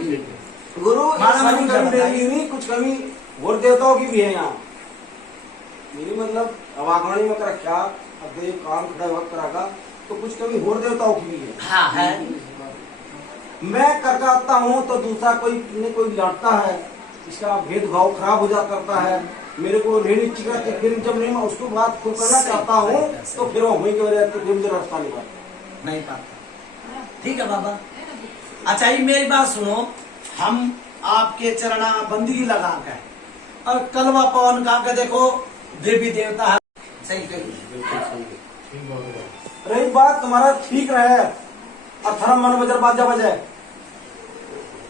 गुरु मारा कमी नहीं, कुछ कमी और देवताओं की भी है यहाँ। मेरी मतलब अवागवाणी में कर क्या अब ये काम खड़ा वक्त करागा तो कुछ कमी और देवताओं की भी है। हाँ है। मैं करके आता हूँ तो दूसरा कोई लड़ता है, इसका भेदभाव खराब हो जा करता है, मेरे को रहनी चाहिए। फिर जब नहीं मैं उसको बात खुद करना चाहता हूँ तो फिर वो वहीं की वजह से फिर मुझे रास्ता नहीं पाता। ठीक है बाबा। अच्छा ये मेरी बात सुनो, हम आपके चरणा बंदगी लगा कर और कलवा पवन गा के देखो देवी देवता है। सही कही। रही बात तुम्हारा ठीक रहे और थरम मन बजर बाजा बजे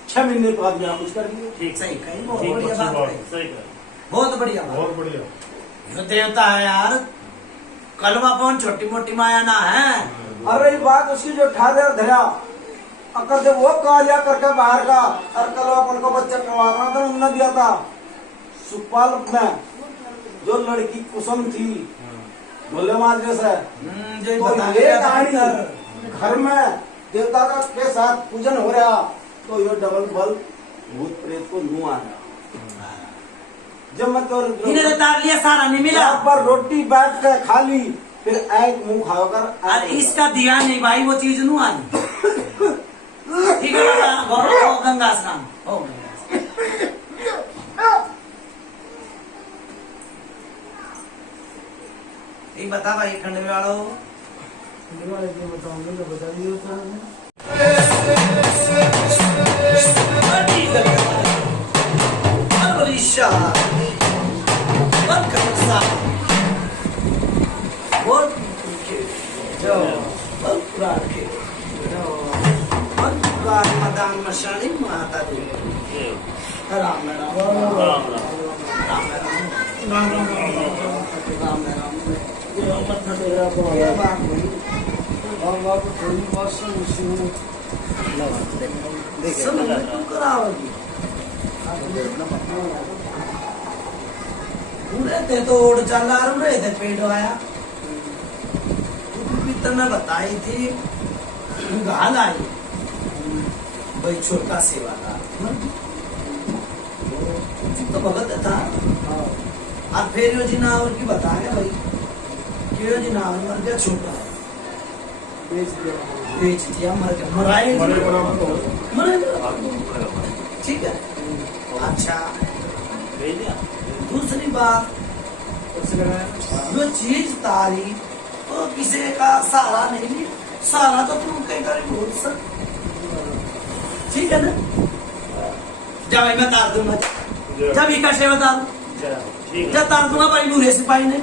6 महीने के बाद मेरा कुछ कर दिए। ठीक सही कही, बहुत बढ़िया बात कही, बहुत बढ़िया बात। बहुत बढ़िया। जो देवता है यार, कलवा पवन छोटी मोटी माया ना है। और रही बात उसकी जो ठादर धरा अकर जब वो कार्य करके बाहर का और कलवापन को बच्चा करवाना था उन्होंने दिया था सुखपाल में जो लड़की कुसुम थी भोले माजरे से, तो ये कहानी घर में देवता का के साथ पूजन हो रहा तो ये डबल बल भूत प्रेत को यूं आ रहा। जब मैं तो इन्हें तार लिया सारा नहीं मिला पर रोटी बैठ कर खा ली फिर एक मुंह खाकर और इसका दिया नहीं भाई वो चीज नू आनी। ठीक है बाबा, हो गंगा स्नान हो गंगा। ये बता भाई खंडवे वालों बताऊंगा तो बता दियो तो मदान मशानी माता दी राम राम राम राम राम बाबा को थोड़ी बात सुन थे तो ओढ़ चला रहे थे पेट आया मैं बताई थी गाल आई भाई छोटा सेवादार तो भगत था। और फिर यो जिनावर की बताया भाई कि यो जिनावर मर गया छोटा है बेच दिया मर गया मराए मरे ठीक है। अच्छा दूसरी बात जो चीज तारी तो किसी का सहारा नहीं लिया, सहारा तो तुम कहीं करीब बहुत सर ठीक है ना। जब मैं तार दूंगा जब ही का सेवा तार जब तार दूंगा भाई बूढ़े सिपाही ने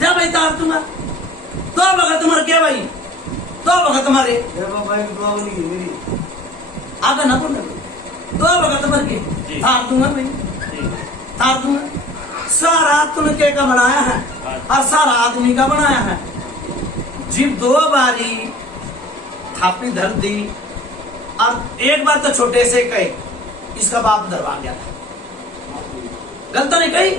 जब भाई तार दूंगा तो भगत तुम्हारे क्या भाई तो भगत तुम्हारे बाबा की दुआ बोली मेरी आगे ना बोलना तो भगत मर के तार दूंगा भाई तार दूंगा। सारा तुमने का बनाया है और सारा आदमी का बनाया है। जीव 2 बारी थापी धर दी और एक बार तो छोटे से कहे इसका बाप दरबार गया था, गलत तो नहीं कही।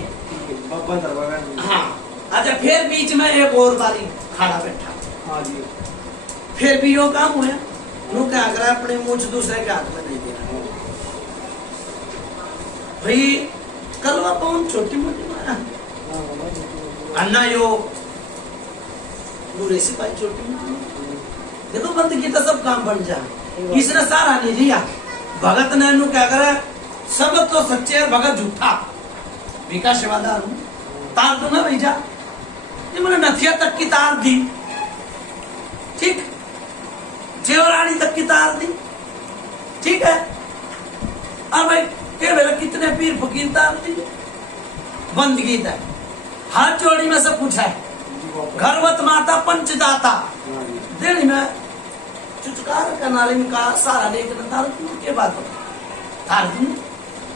हाँ अच्छा फिर बीच में एक और बारी खड़ा बैठा फिर भी यो काम हुआ वो क्या कर अपने मुंह से दूसरे के हाथ में नहीं दे रहा भाई कलवा पवन छोटी मोटी माया अन्ना यो पूरे सिपाही छोटी मोटी देखो बंद की तो सब काम बन जाए। इसने सारा नहीं दिया भगत ने नु क्या करे सब तो सच्चे और भगत झूठा विकास सेवादार हूँ तार दूंगा भैया ये मैंने नथिया तक की तार दी ठीक जेवरानी तक की तार दी ठीक है। अब भाई के बेला कितने पीर फकीर तारती बंदगी था, हाथ जोड़ी में सब पूछा है, घरवत माता पंचदाता दिल में चुचकार कनारे में कहा सारा लेकर तार के बात तार दूं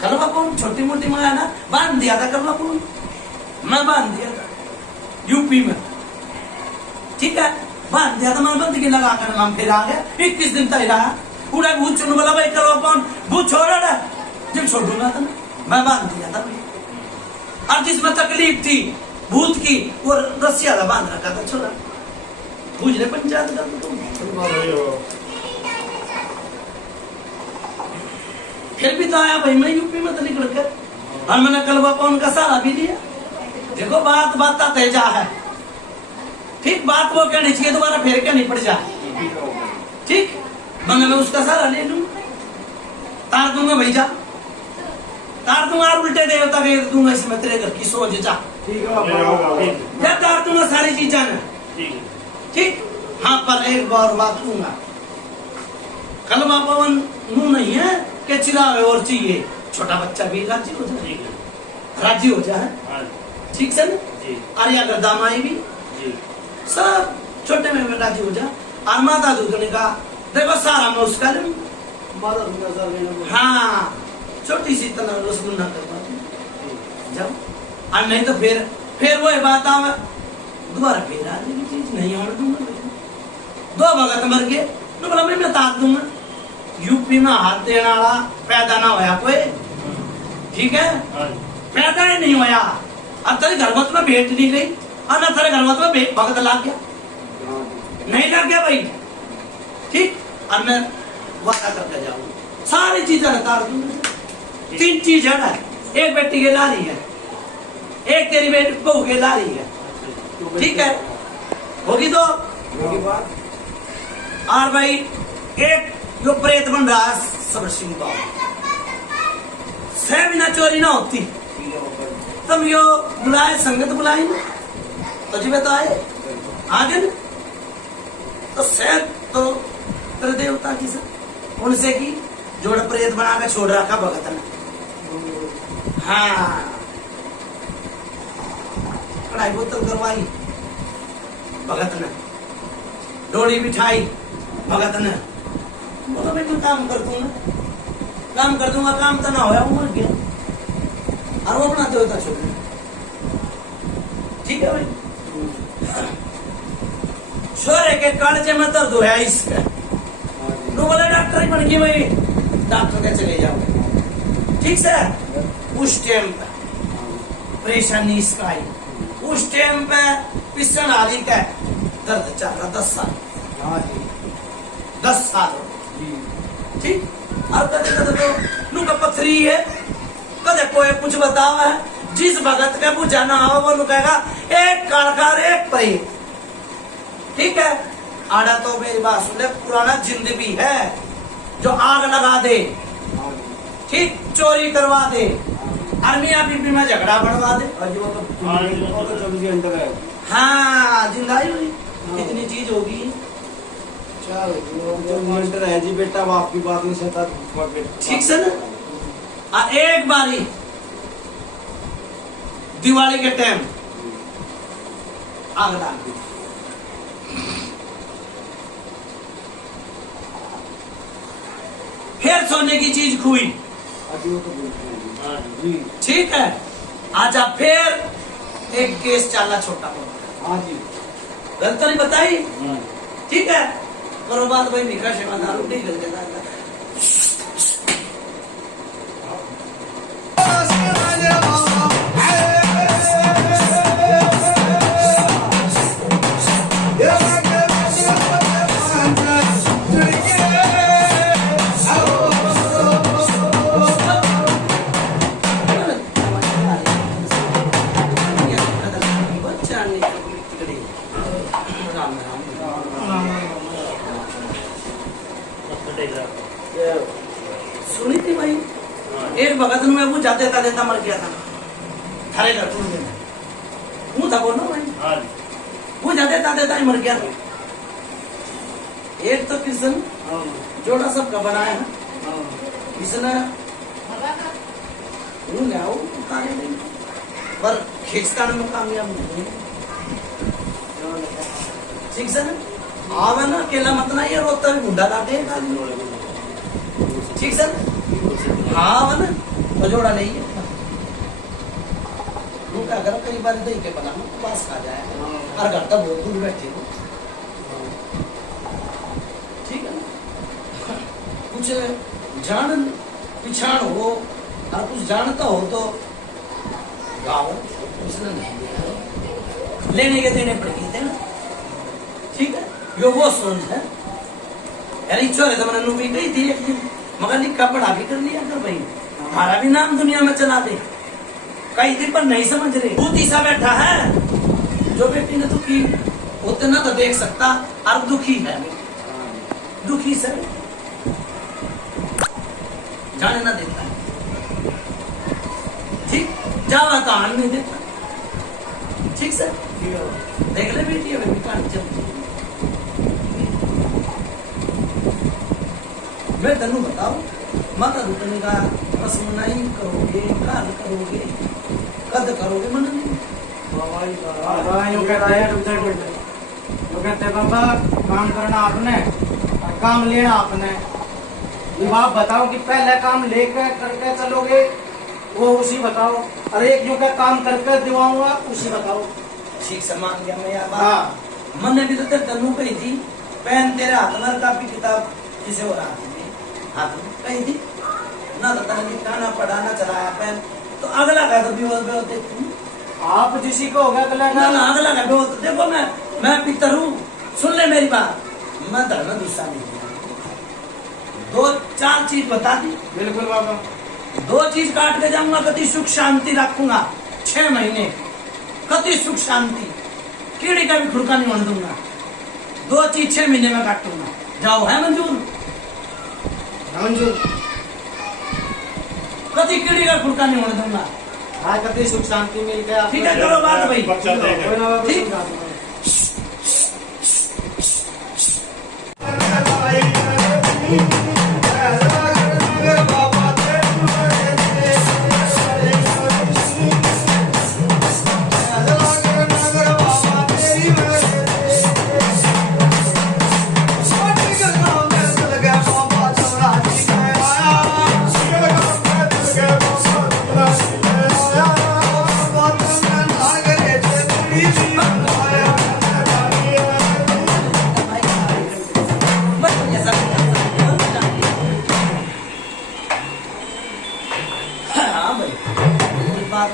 कलवा कौन छोटी मोटी माया ना बांध दिया था कलवा कौन, मैं बांध दिया था यूपी में, ठीक है, बांध दिया था मैं बंदगी लगा कर हम फिर आ गया 21 दिन तक रहा पूरा भूत चुन बोला भाई कलवा कौन भूत छोड़ा ना जब छोड़ूंगा था मैं बांध दिया था। और जिसमें तकलीफ थी भूत की वो रस्सिया बांध रखा था छोड़ा पूछ रहे पंचायत का फिर भी तो आया भाई मैं यूपी में तो निकल कर और मैंने कलवा कौन का सहारा भी लिया। देखो बात बात तेजा है, ठीक बात वो कहनी चाहिए दोबारा फिर क्या नहीं पड़ जाए, ठीक मैंने मैं उसका सहारा ले लूंगा तार दूंगा भैया तार दूंगा और उल्टे देवता के दूंगा इसमें तेरे घर की सोच जा या तार दूंगा सारी चीजें ना ठीक। हाँ पर एक बार बात दूंगा कलवा पवन मुंह नहीं है कि चिरावे और चाहिए छोटा बच्चा भी राजी हो जाए, राजी हो जाए ठीक से ना आर्या कर दामाई भी सब छोटे में राजी हो जाए। और माता दूध ने कहा देखो सारा मैं उसका लूंगा, हाँ छोटी सी तना रसगुल्ला करवा जब और नहीं तो फिर वो बात आवे दोबारा फिर आ जाएगी चीज नहीं आने दूंगा। दो भगत मर गए तो बोला मैं ताक दूंगा यूपी में हाथ देने वाला पैदा ना होया कोई, ठीक है पैदा ही नहीं होया अब तेरे घरवत में भेंट नहीं गई और ना तेरे घरवत में भगत लग गया नहीं लग गया भाई ठीक। और मैं वादा करके जाऊंगा सारी चीजें उतार दूंगा। 3 चीज है एक बेटी के ला रही है एक तेरी बेटी बहू के ला रही है, ठीक है होगी तो और भाई एक जो प्रेत बन रहा है सबर सिंह से बिना चोरी ना होती तुम यो बुलाए संगत बुलाई ना तो जी तो आए आगे तो सैब तो तेरे देवता की सब उनसे की जोड़ प्रेत बना के छोड़ रखा भगत ने, हाँ कढ़ाई बोतल करवाई भगत ने डोरी बिठाई भगत ने वो तो मैं काम कर दूंगा काम तो ना होया वो मर गया और वो अपना देवता छोड़ ठीक है भाई। छोरे के कालजे में दर्द होया इसका तो बोले डॉक्टर ही बन गई भाई डॉक्टर के चले जाओ ठीक से उस टाइम पे परेशानी इसका आई उस टाइम पे पिस्टन आदि का दर्द चल रहा 10 साल 10 साल ठीक। और कदे कदे तो नुका पथरी है कदे कोई कुछ बतावा है जिस भगत का बुझाना हो वो कहेगा एक कालकार एक परी, ठीक है आड़ा तो मेरी बात सुन ले पुराना जिंद भी है जो आग लगा दे ठीक चोरी करवा दे और मियां बीबी में झगड़ा बढ़वा दे हाँ जिंदाई हुई कितनी चीज होगी है जी बेटा बाप की बात नहीं सहता ठीक से ना। और एक बारी दिवाली के टाइम आग डाल दी फिर सोने की चीज खुई ठीक है आजा फिर एक केस चला छोटा मोटा गलत नहीं बताई ठीक है करो बात भाई निकाह सेवा दारू नहीं गलत सुनी थी भाई एक भगत में वो जाते देता मर गया था थारे घर वो था बोलो भाई वो जाते देता ही मर गया था। एक तो कृष्ण जोड़ा सबका बनाया है इसने वो ले आओ कार्य नहीं पर खींचताने में कामयाब नहीं है। ठीक है ना आवे ना अकेला मत ना ये रोता भी गुंडा लाटे ठीक है ना हाँ ना तो जोड़ा नहीं है वो क्या करो कई बार दही के बना पास खा जाए और घर तक बहुत दूर बैठे हो ठीक है ना कुछ जान पिछाड़ हो और कुछ जानता हो तो गाओ उसने नहीं लेने के देने पड़ेगी थे ना ठीक है यो वो सोच है यार चोरे तो मैंने भी गई थी एक दिन मगर लिखा पढ़ा भी कर लिया कर भाई हमारा भी नाम दुनिया में चला दे कई दिन पर नहीं समझ रहे भूत ईसा बैठा है जो बेटी ने दुखी उतना तो देख सकता और दुखी है दुखी सर जाने ना देता है ठीक जावा तो आने नहीं देता ठीक सर देख ले बेटी अभी कहानी चलती मैं तनु बताओ माता रुकने का रस्म नहीं करोगे काल करोगे कद करोगे मन नहीं यूं कहता है तो कहते बाबा काम करना आपने और काम लेना आपने अब आप बताओ कि पहले काम लेकर करके चलोगे वो उसी बताओ और एक जो का काम करके दिवाऊंगा उसी बताओ ठीक से मान गया मैं यार हाँ मन ने भी तो तेरे तनु कही थी पेन तेरे हाथ में कापी किताब किसे हो रहा हाथ में कही थी ना तो तने लिखाना पढ़ाना चलाया पेन तो अगला का तो विरोध होते आप जिसी को होगा ना ना अगला का विरोध देखो मैं पितर हूँ सुन ले मेरी बात मैं धर्म गुस्सा नहीं दो चार चीज बता दी बिल्कुल बाबा दो चीज काट के जाऊंगा कति सुख शांति रखूंगा 6 महीने कति सुख शांति कीड़ी का भी खुड़का नहीं होने दूंगा 2 चीज 6 महीने में काटूंगा जाओ है मंजूर मंजूर कति कीड़ी का खुड़का नहीं होने दूंगा आज कभी सुख शांति मिल गया ठीक है करो बात भाई बच्चा देगा ठीक बात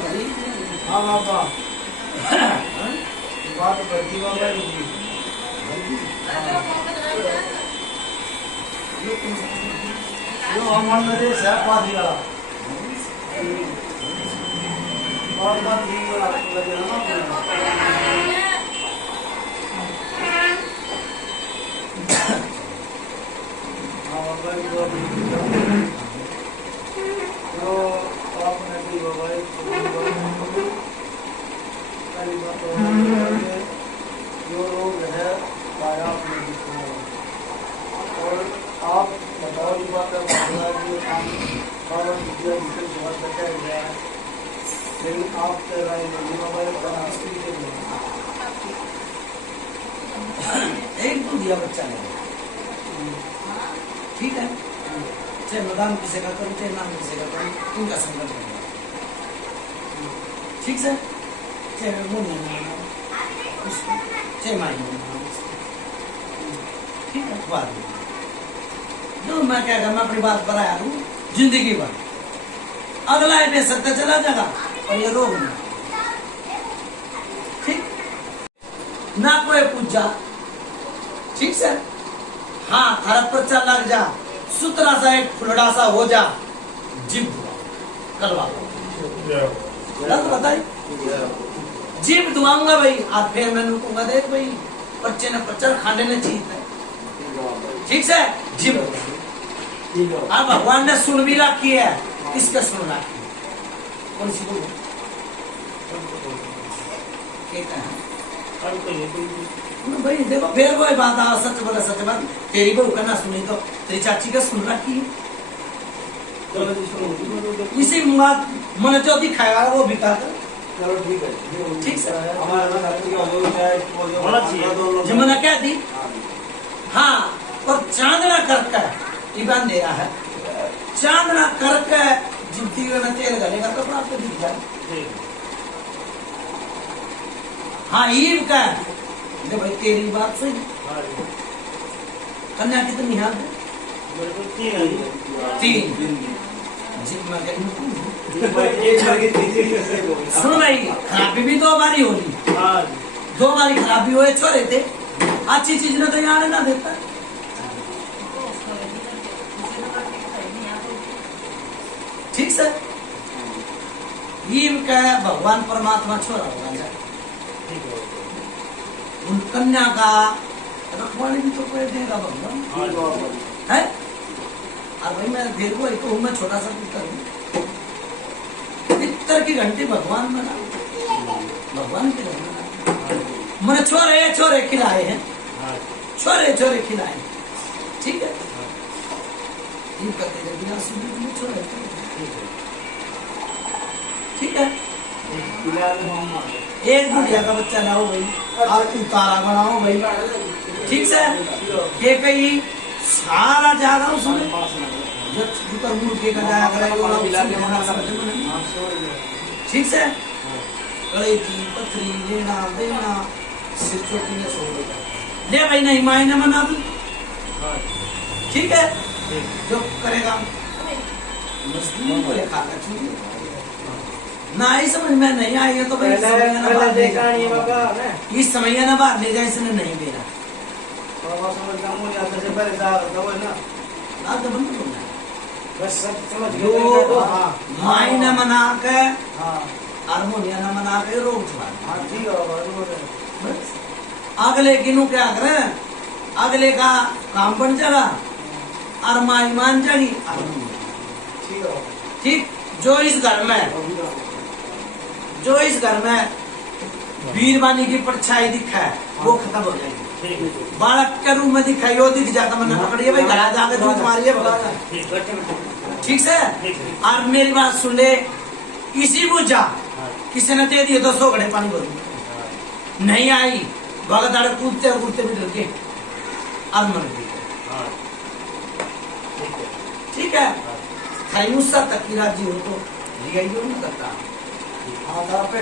भाई हाँ बाबा बात बढ़ती बाबा जो हम नरेश है पासी वाला और बात ही लगे ना तो आपने भी बाबा जो लोग है पाया आपने दिखा और आप बताओ ये बात है लेकिन आप एक तो दिया बच्चा ने ठीक है चाहे मदाम किसी का करूँ चाहे नाम किसी का करूँ उनका संकल्प करूँ ठीक है चाहे वो नहीं चाहे माई ठीक है बात जो मैं क्या कर मैं अपनी बात पर आया हूँ जिंदगी भर अगला है सत्य चला जाएगा और ये रोग नहीं ठीक ना कोई पूजा ठीक है हाँ खरब पर चल लग जा सुतरा सा एक फुलड़ा सा हो जा जिब करवा गलत बताई जिब दुआऊंगा भाई आज फिर मैं रुकूंगा देख भाई बच्चे ने पच्चर खाने ने चीज है ठीक है जिब अब भगवान ने सुन भी रखी है किसका सुन रखी है कौन सी बोलो कहता है भाई देखो फिर वही बात आ सच बोला सच बात तेरी बहू का ना सुनी तो तेरी चाची का सुन रखी है इसी बात मन जो दिखाएगा वो भी कर। चलो ठीक है ठीक से हमारे ना घर की हो जाए होना चाहिए। जो मैंने क्या दी हाँ और चांदना करके ईमान दे रहा है चांदना करके जुटी में तेल गलेगा तो आपको दिख जाए। हाँ ईब का ले भाई तेरी बात सही। कन्या कितनी है मेरे को 3 है। 3 जिम में एक लड़की थी सुन भाई खराबी भी 2 बारी होली हाँ 2 बारी खराबी हुए छोरे थे अच्छी चीज ने तो यहाँ ना देता। ठीक से ईब का भगवान परमात्मा छोरा होगा उन कन्या का रखवाली भी तो कोई देगा भगवान है। और भाई मैं देर को एक मैं छोटा सा पुत्र हूँ पितर की घंटी भगवान बना भगवान की घंटी मैंने छोरे खिलाए हैं छोरे खिलाए ठीक है ईब करते जब बिना सुन छोरे ठीक है। एक गुड़िया का बच्चा लाओ भाई आप उतारा बनाओ भाई ठीक से ये कहीं सारा जागा उसमें जब मुर्गे का जाया करेगा ठीक से कड़े की पथरी लेना देना सिर चोटी में छोड़ देगा ले भाई नहीं मायने मना दू ठीक है जो करेगा मजदूर को लेखा का ना ही समझ में नहीं आई है तो भाई इस समय ना बाहर ले जाए इसने नहीं देना मायने मना के हारमोनिया न मना के रोक छुड़ा अगले किनू क्या करे अगले का काम बन जाएगा और माई मान जाएगी ठीक जो इस घर में वीरवानी की परछाई दिखा है वो खत्म हो जाएगी बालक के रूप में दिखाई वो दिख जाता मैंने पकड़िए भाई घर जाकर दूध मारिए ठीक से और मेरी बात सुन ले इसी बुझा किसी ने दे दिए 200 घड़े पानी भर नहीं आई भगत कूदते भी डर के और मर गई ठीक है खाई मुझसा तक की राजी हो तो लिया ही नहीं करता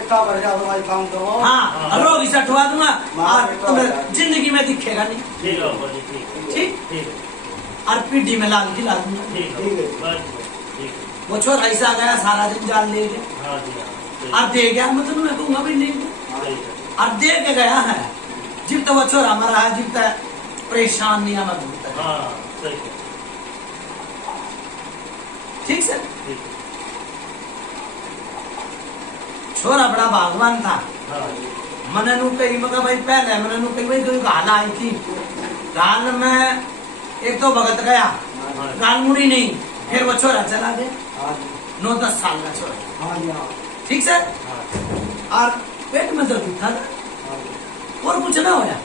काम करो हाँ रोगी से उठवा दूंगा और तुम्हें जिंदगी में दिखेगा नहीं ठीक और पीढ़ी में लाल खिला दूंगा वो छोरा ऐसा गया सारा दिन जान ले गया और दे गया मैं तुम्हें कहूंगा भी नहीं और दे के गया है जिब तक वो छोरा मरा है जिब तक परेशान नहीं आना ठीक से छोरा बड़ा भगवान था मैंने नू कही मगर भाई पहले मैंने नू कही भाई कोई गाल आई थी गाल में एक तो भगत गया गाल मुड़ी नहीं फिर वो छोरा चला गया 9-10 साल का छोरा ठीक से और पेट में दर्द उठा था और कुछ ना होया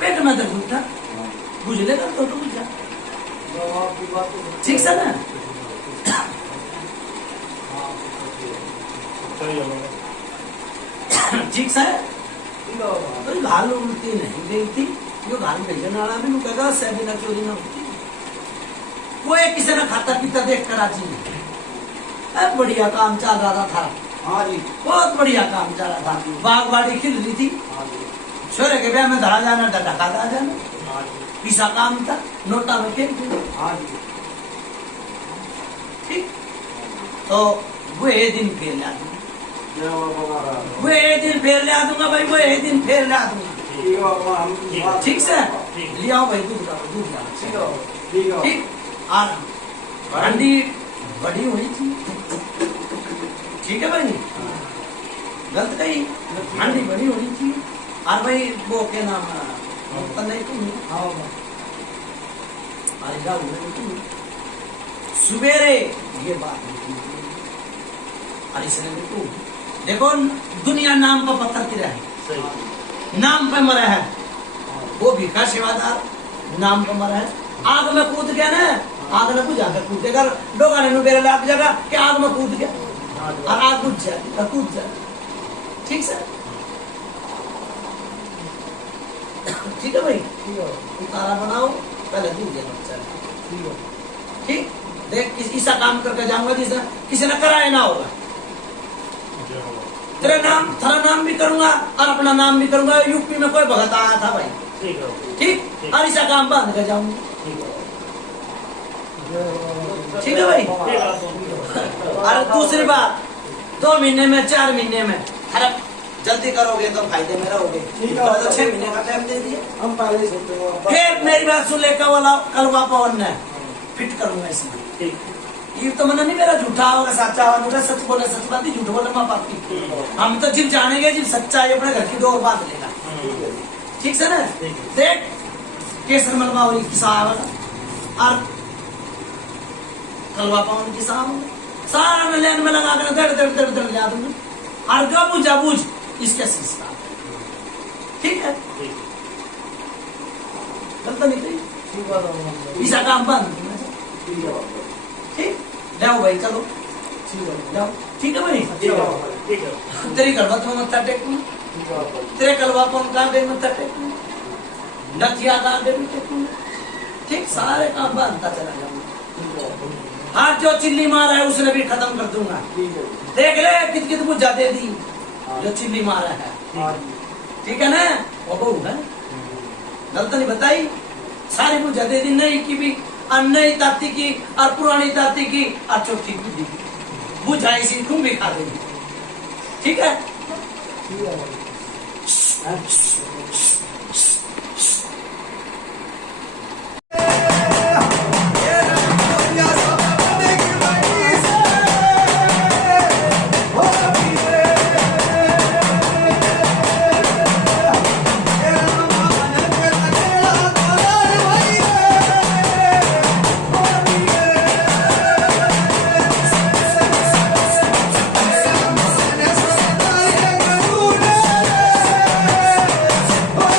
पेट में दर्द उठा बुझ लेगा तो बुझा ठीक से ना ठीक से तो घाल उल्टी नहीं गई थी जो घाल भेजने वाला भी कहेगा सैदी ना चोरी ना होती वो एक किसी ने खाता पीता देख कर आज बढ़िया काम चल रहा था हाँ जी बहुत बढ़िया काम चल रहा था बागवाड़ी खिल रही थी छोरे के ब्याह में धरा जाना ढका जाना पीसा काम था नोटा में खेल हाँ जी ठीक तो वो एक दिन फिर ला दूंगा वो एक दिन फिर ला दूंगा भाई वो एक दिन फिर ला दूंगा ठीक से ले आओ भाई दूध ला ठीक और हंडी बड़ी हुई थी ठीक है भाई गलत कही हंडी बड़ी होनी थी और भाई वो के नाम नहीं तुम सवेरे ये बात देखो दुनिया नाम पर पत्थर की रहे नाम पे मरा है वो भिखा सेवादार नाम पे मरा है आग में कूद गया ना आग न बुझा कर कूद देगा डोगा ने बेरे लग जाएगा कि आग में कूद गया और आग बुझ जाए कूद जाए ठीक सर ठीक है भाई उतारा बनाओ पहले दूध देना चल ठीक देख ऐसा काम करके जाऊंगा जिसने किसी ने कराया ना होगा तेरा नाम भी करूंगा और अपना नाम भी करूंगा यूपी में कोई भगत आया था भाई ठीक और ऐसा काम बंद कर जाऊंगा ठीक है भाई और दूसरी बात 2 महीने में 4 महीने में अरे जल्दी करोगे तो फायदे में रहोगे तो 6 महीने का टाइम दे दिए हम पहले ही सोचते हैं फिर मेरी बात सुन ले कलवा पवन ने फिट करूंगा इसमें ये तो मैंने नहीं मेरा झूठा होगा सच्चा होगा सच बोले सच बात झूठ बोले माँ बाप की हम तो जिम जानेंगे जिम सच्चाई अपने घर की डोर बांध लेगा ठीक है ना देख केसर मलबा और किसान और कलवा पवन किसान सारा में लेन में लगा कर दड़ जा दूंगी और जो बुझा बुझ इसके सिस्टम ठीक है गलत नहीं कही ऐसा काम बंद ठीक जाओ भाई चलो जाओ ठीक है भाई तेरी गलबत में मत्था टेकूं तेरे कलवा पवन का दे मत्था टेकूं नथिया का दे भी टेकूं ठीक सारे काम बनता चला जाऊंगा हाथ जो चिल्ली मारा है उसने भी खत्म कर दूंगा देख ले कित बुझा दे दी जो चिल्ली मारा है ठीक है ना वो बहू है गलत नहीं बताई सारी बुझा दे दी नई की भी और नई ताती की और पुरानी ताती की और चौथी बुद्धि की बुझाई सी तुम भी खा देगी ठीक है Oh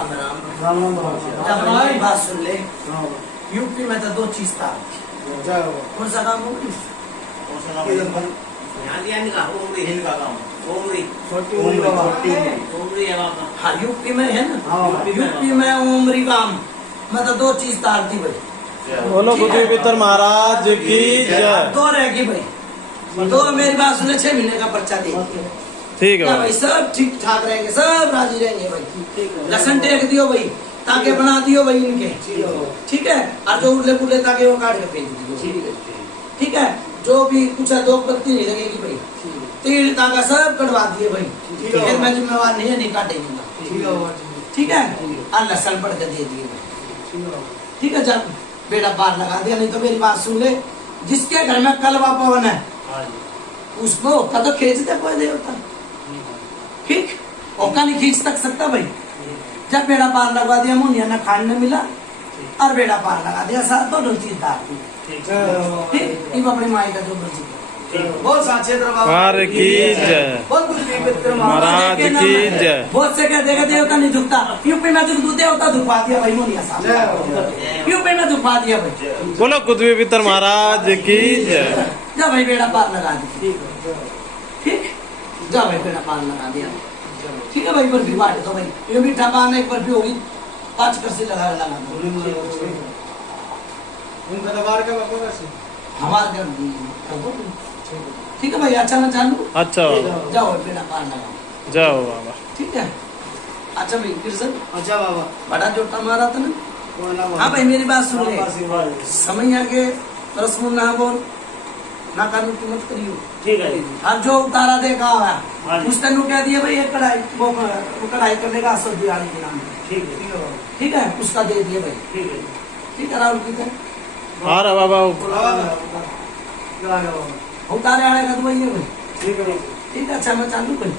राम राम। जब हमारी बात सुन ले, यूपी में तो 2 चीज था। कौन सा काम हो? हाँ, यूपी में है ना, यूपी में उमरी काम में तो 2 चीज तार थी भाई। बोलो गुरुजी पितर महाराज की जय। 2 रहेगी भाई, 2 मेरी बात सुने 6 महीने का पर्चा दे। ठीक है क्या भाई। भाई सब ठीक ठाक रहेंगे, सब राजी रहेंगे भाई। लसन टेक दियो भाई, ताके बना दियो भाई इनके, ठीक है। और जो उड़ले पुड़ले ताके वो काट के फेंक दियो, ठीक है। जो भी कुछ है 2 पत्ती नहीं लगेगी भाई। तीर ताका सब कटवा दिए भाई, फिर मैं जिम्मेवार नहीं है, नहीं काटेंगे, ठीक है। और लसन पड़ के दे दिए भाई, ठीक है। जब बेटा पार लगा दिया, नहीं तो मेरी बात सुन ले, जिसके घर में कलवा पवन है उसको तो खींच दे कोई देवता, ठीक। ओका नहीं खींच तक सकता भाई। जब बेड़ा पार लगवा दिया, मुनिया ने खाने मिला और बेड़ा पार लगा दिया, साथ तो चीज दार, ठीक। इब अपनी माई का जो मर्जी बहुत साचे महाराज की जय। बहुत कुछ भी पितर महाराज की जय। बहुत से कह देगा देवता नहीं झुकता, यूपी में झुक देवता झुकवा दिया भाई मुनिया साहब, यूपी में झुकवा दिया भाई। बोलो गुरुजी पितर महाराज की जय। जा भाई बेड़ा पार लगा दिया, ठीक। जा भाई बेड़ा पार लगा दिया, ठीक है भाई। बर्फी बांट दो भाई, ये मीठा पान एक बर्फी होगी 5 करसी लगा लगा उनका दबार का बाबा वैसे हमारे घर कर, ठीक है भाई। अच्छा ना चालू, अच्छा बाबा। जाओ बेड़ा पार लगा, जाओ बाबा। ठीक है। अच्छा भाई कृष्ण, अच्छा बाबा बड़ा जोटा मारा था ना। हाँ भाई मेरी बात सुन ले, समय आके रस्म ना बोल ना कानून की मत करियो, ठीक है। अब जो उतारा देखा हुआ उस तेन कह दिया भाई, ये कढ़ाई वो कढ़ाई कर देगा सब्जी आने के नाम, ठीक है, ठीक है। उसका दे दिया भाई, ठीक है। ठीक है। राहुल की आ रहा बाबा। उतारे आने का तो वही है भाई, ठीक है ठीक है। अच्छा मैं चालू भाई,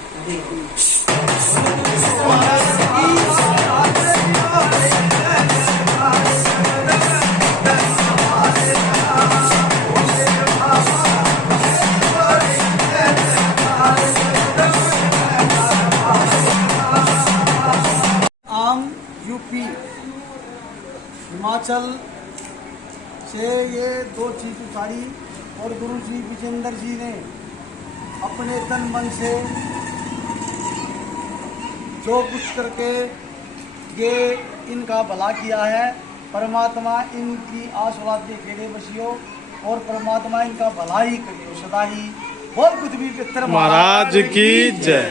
आम यूपी हिमाचल से ये 2 चीज उतारी और गुरु जी विजेंद्र जी ने अपने तन मन से जो कुछ करके ये इनका भला किया है। परमात्मा इनकी आस औलाद के खेड़े बसियो और परमात्मा इनका भला ही करियो सदा ही। बोल कुछ भी पितर महाराज की जय।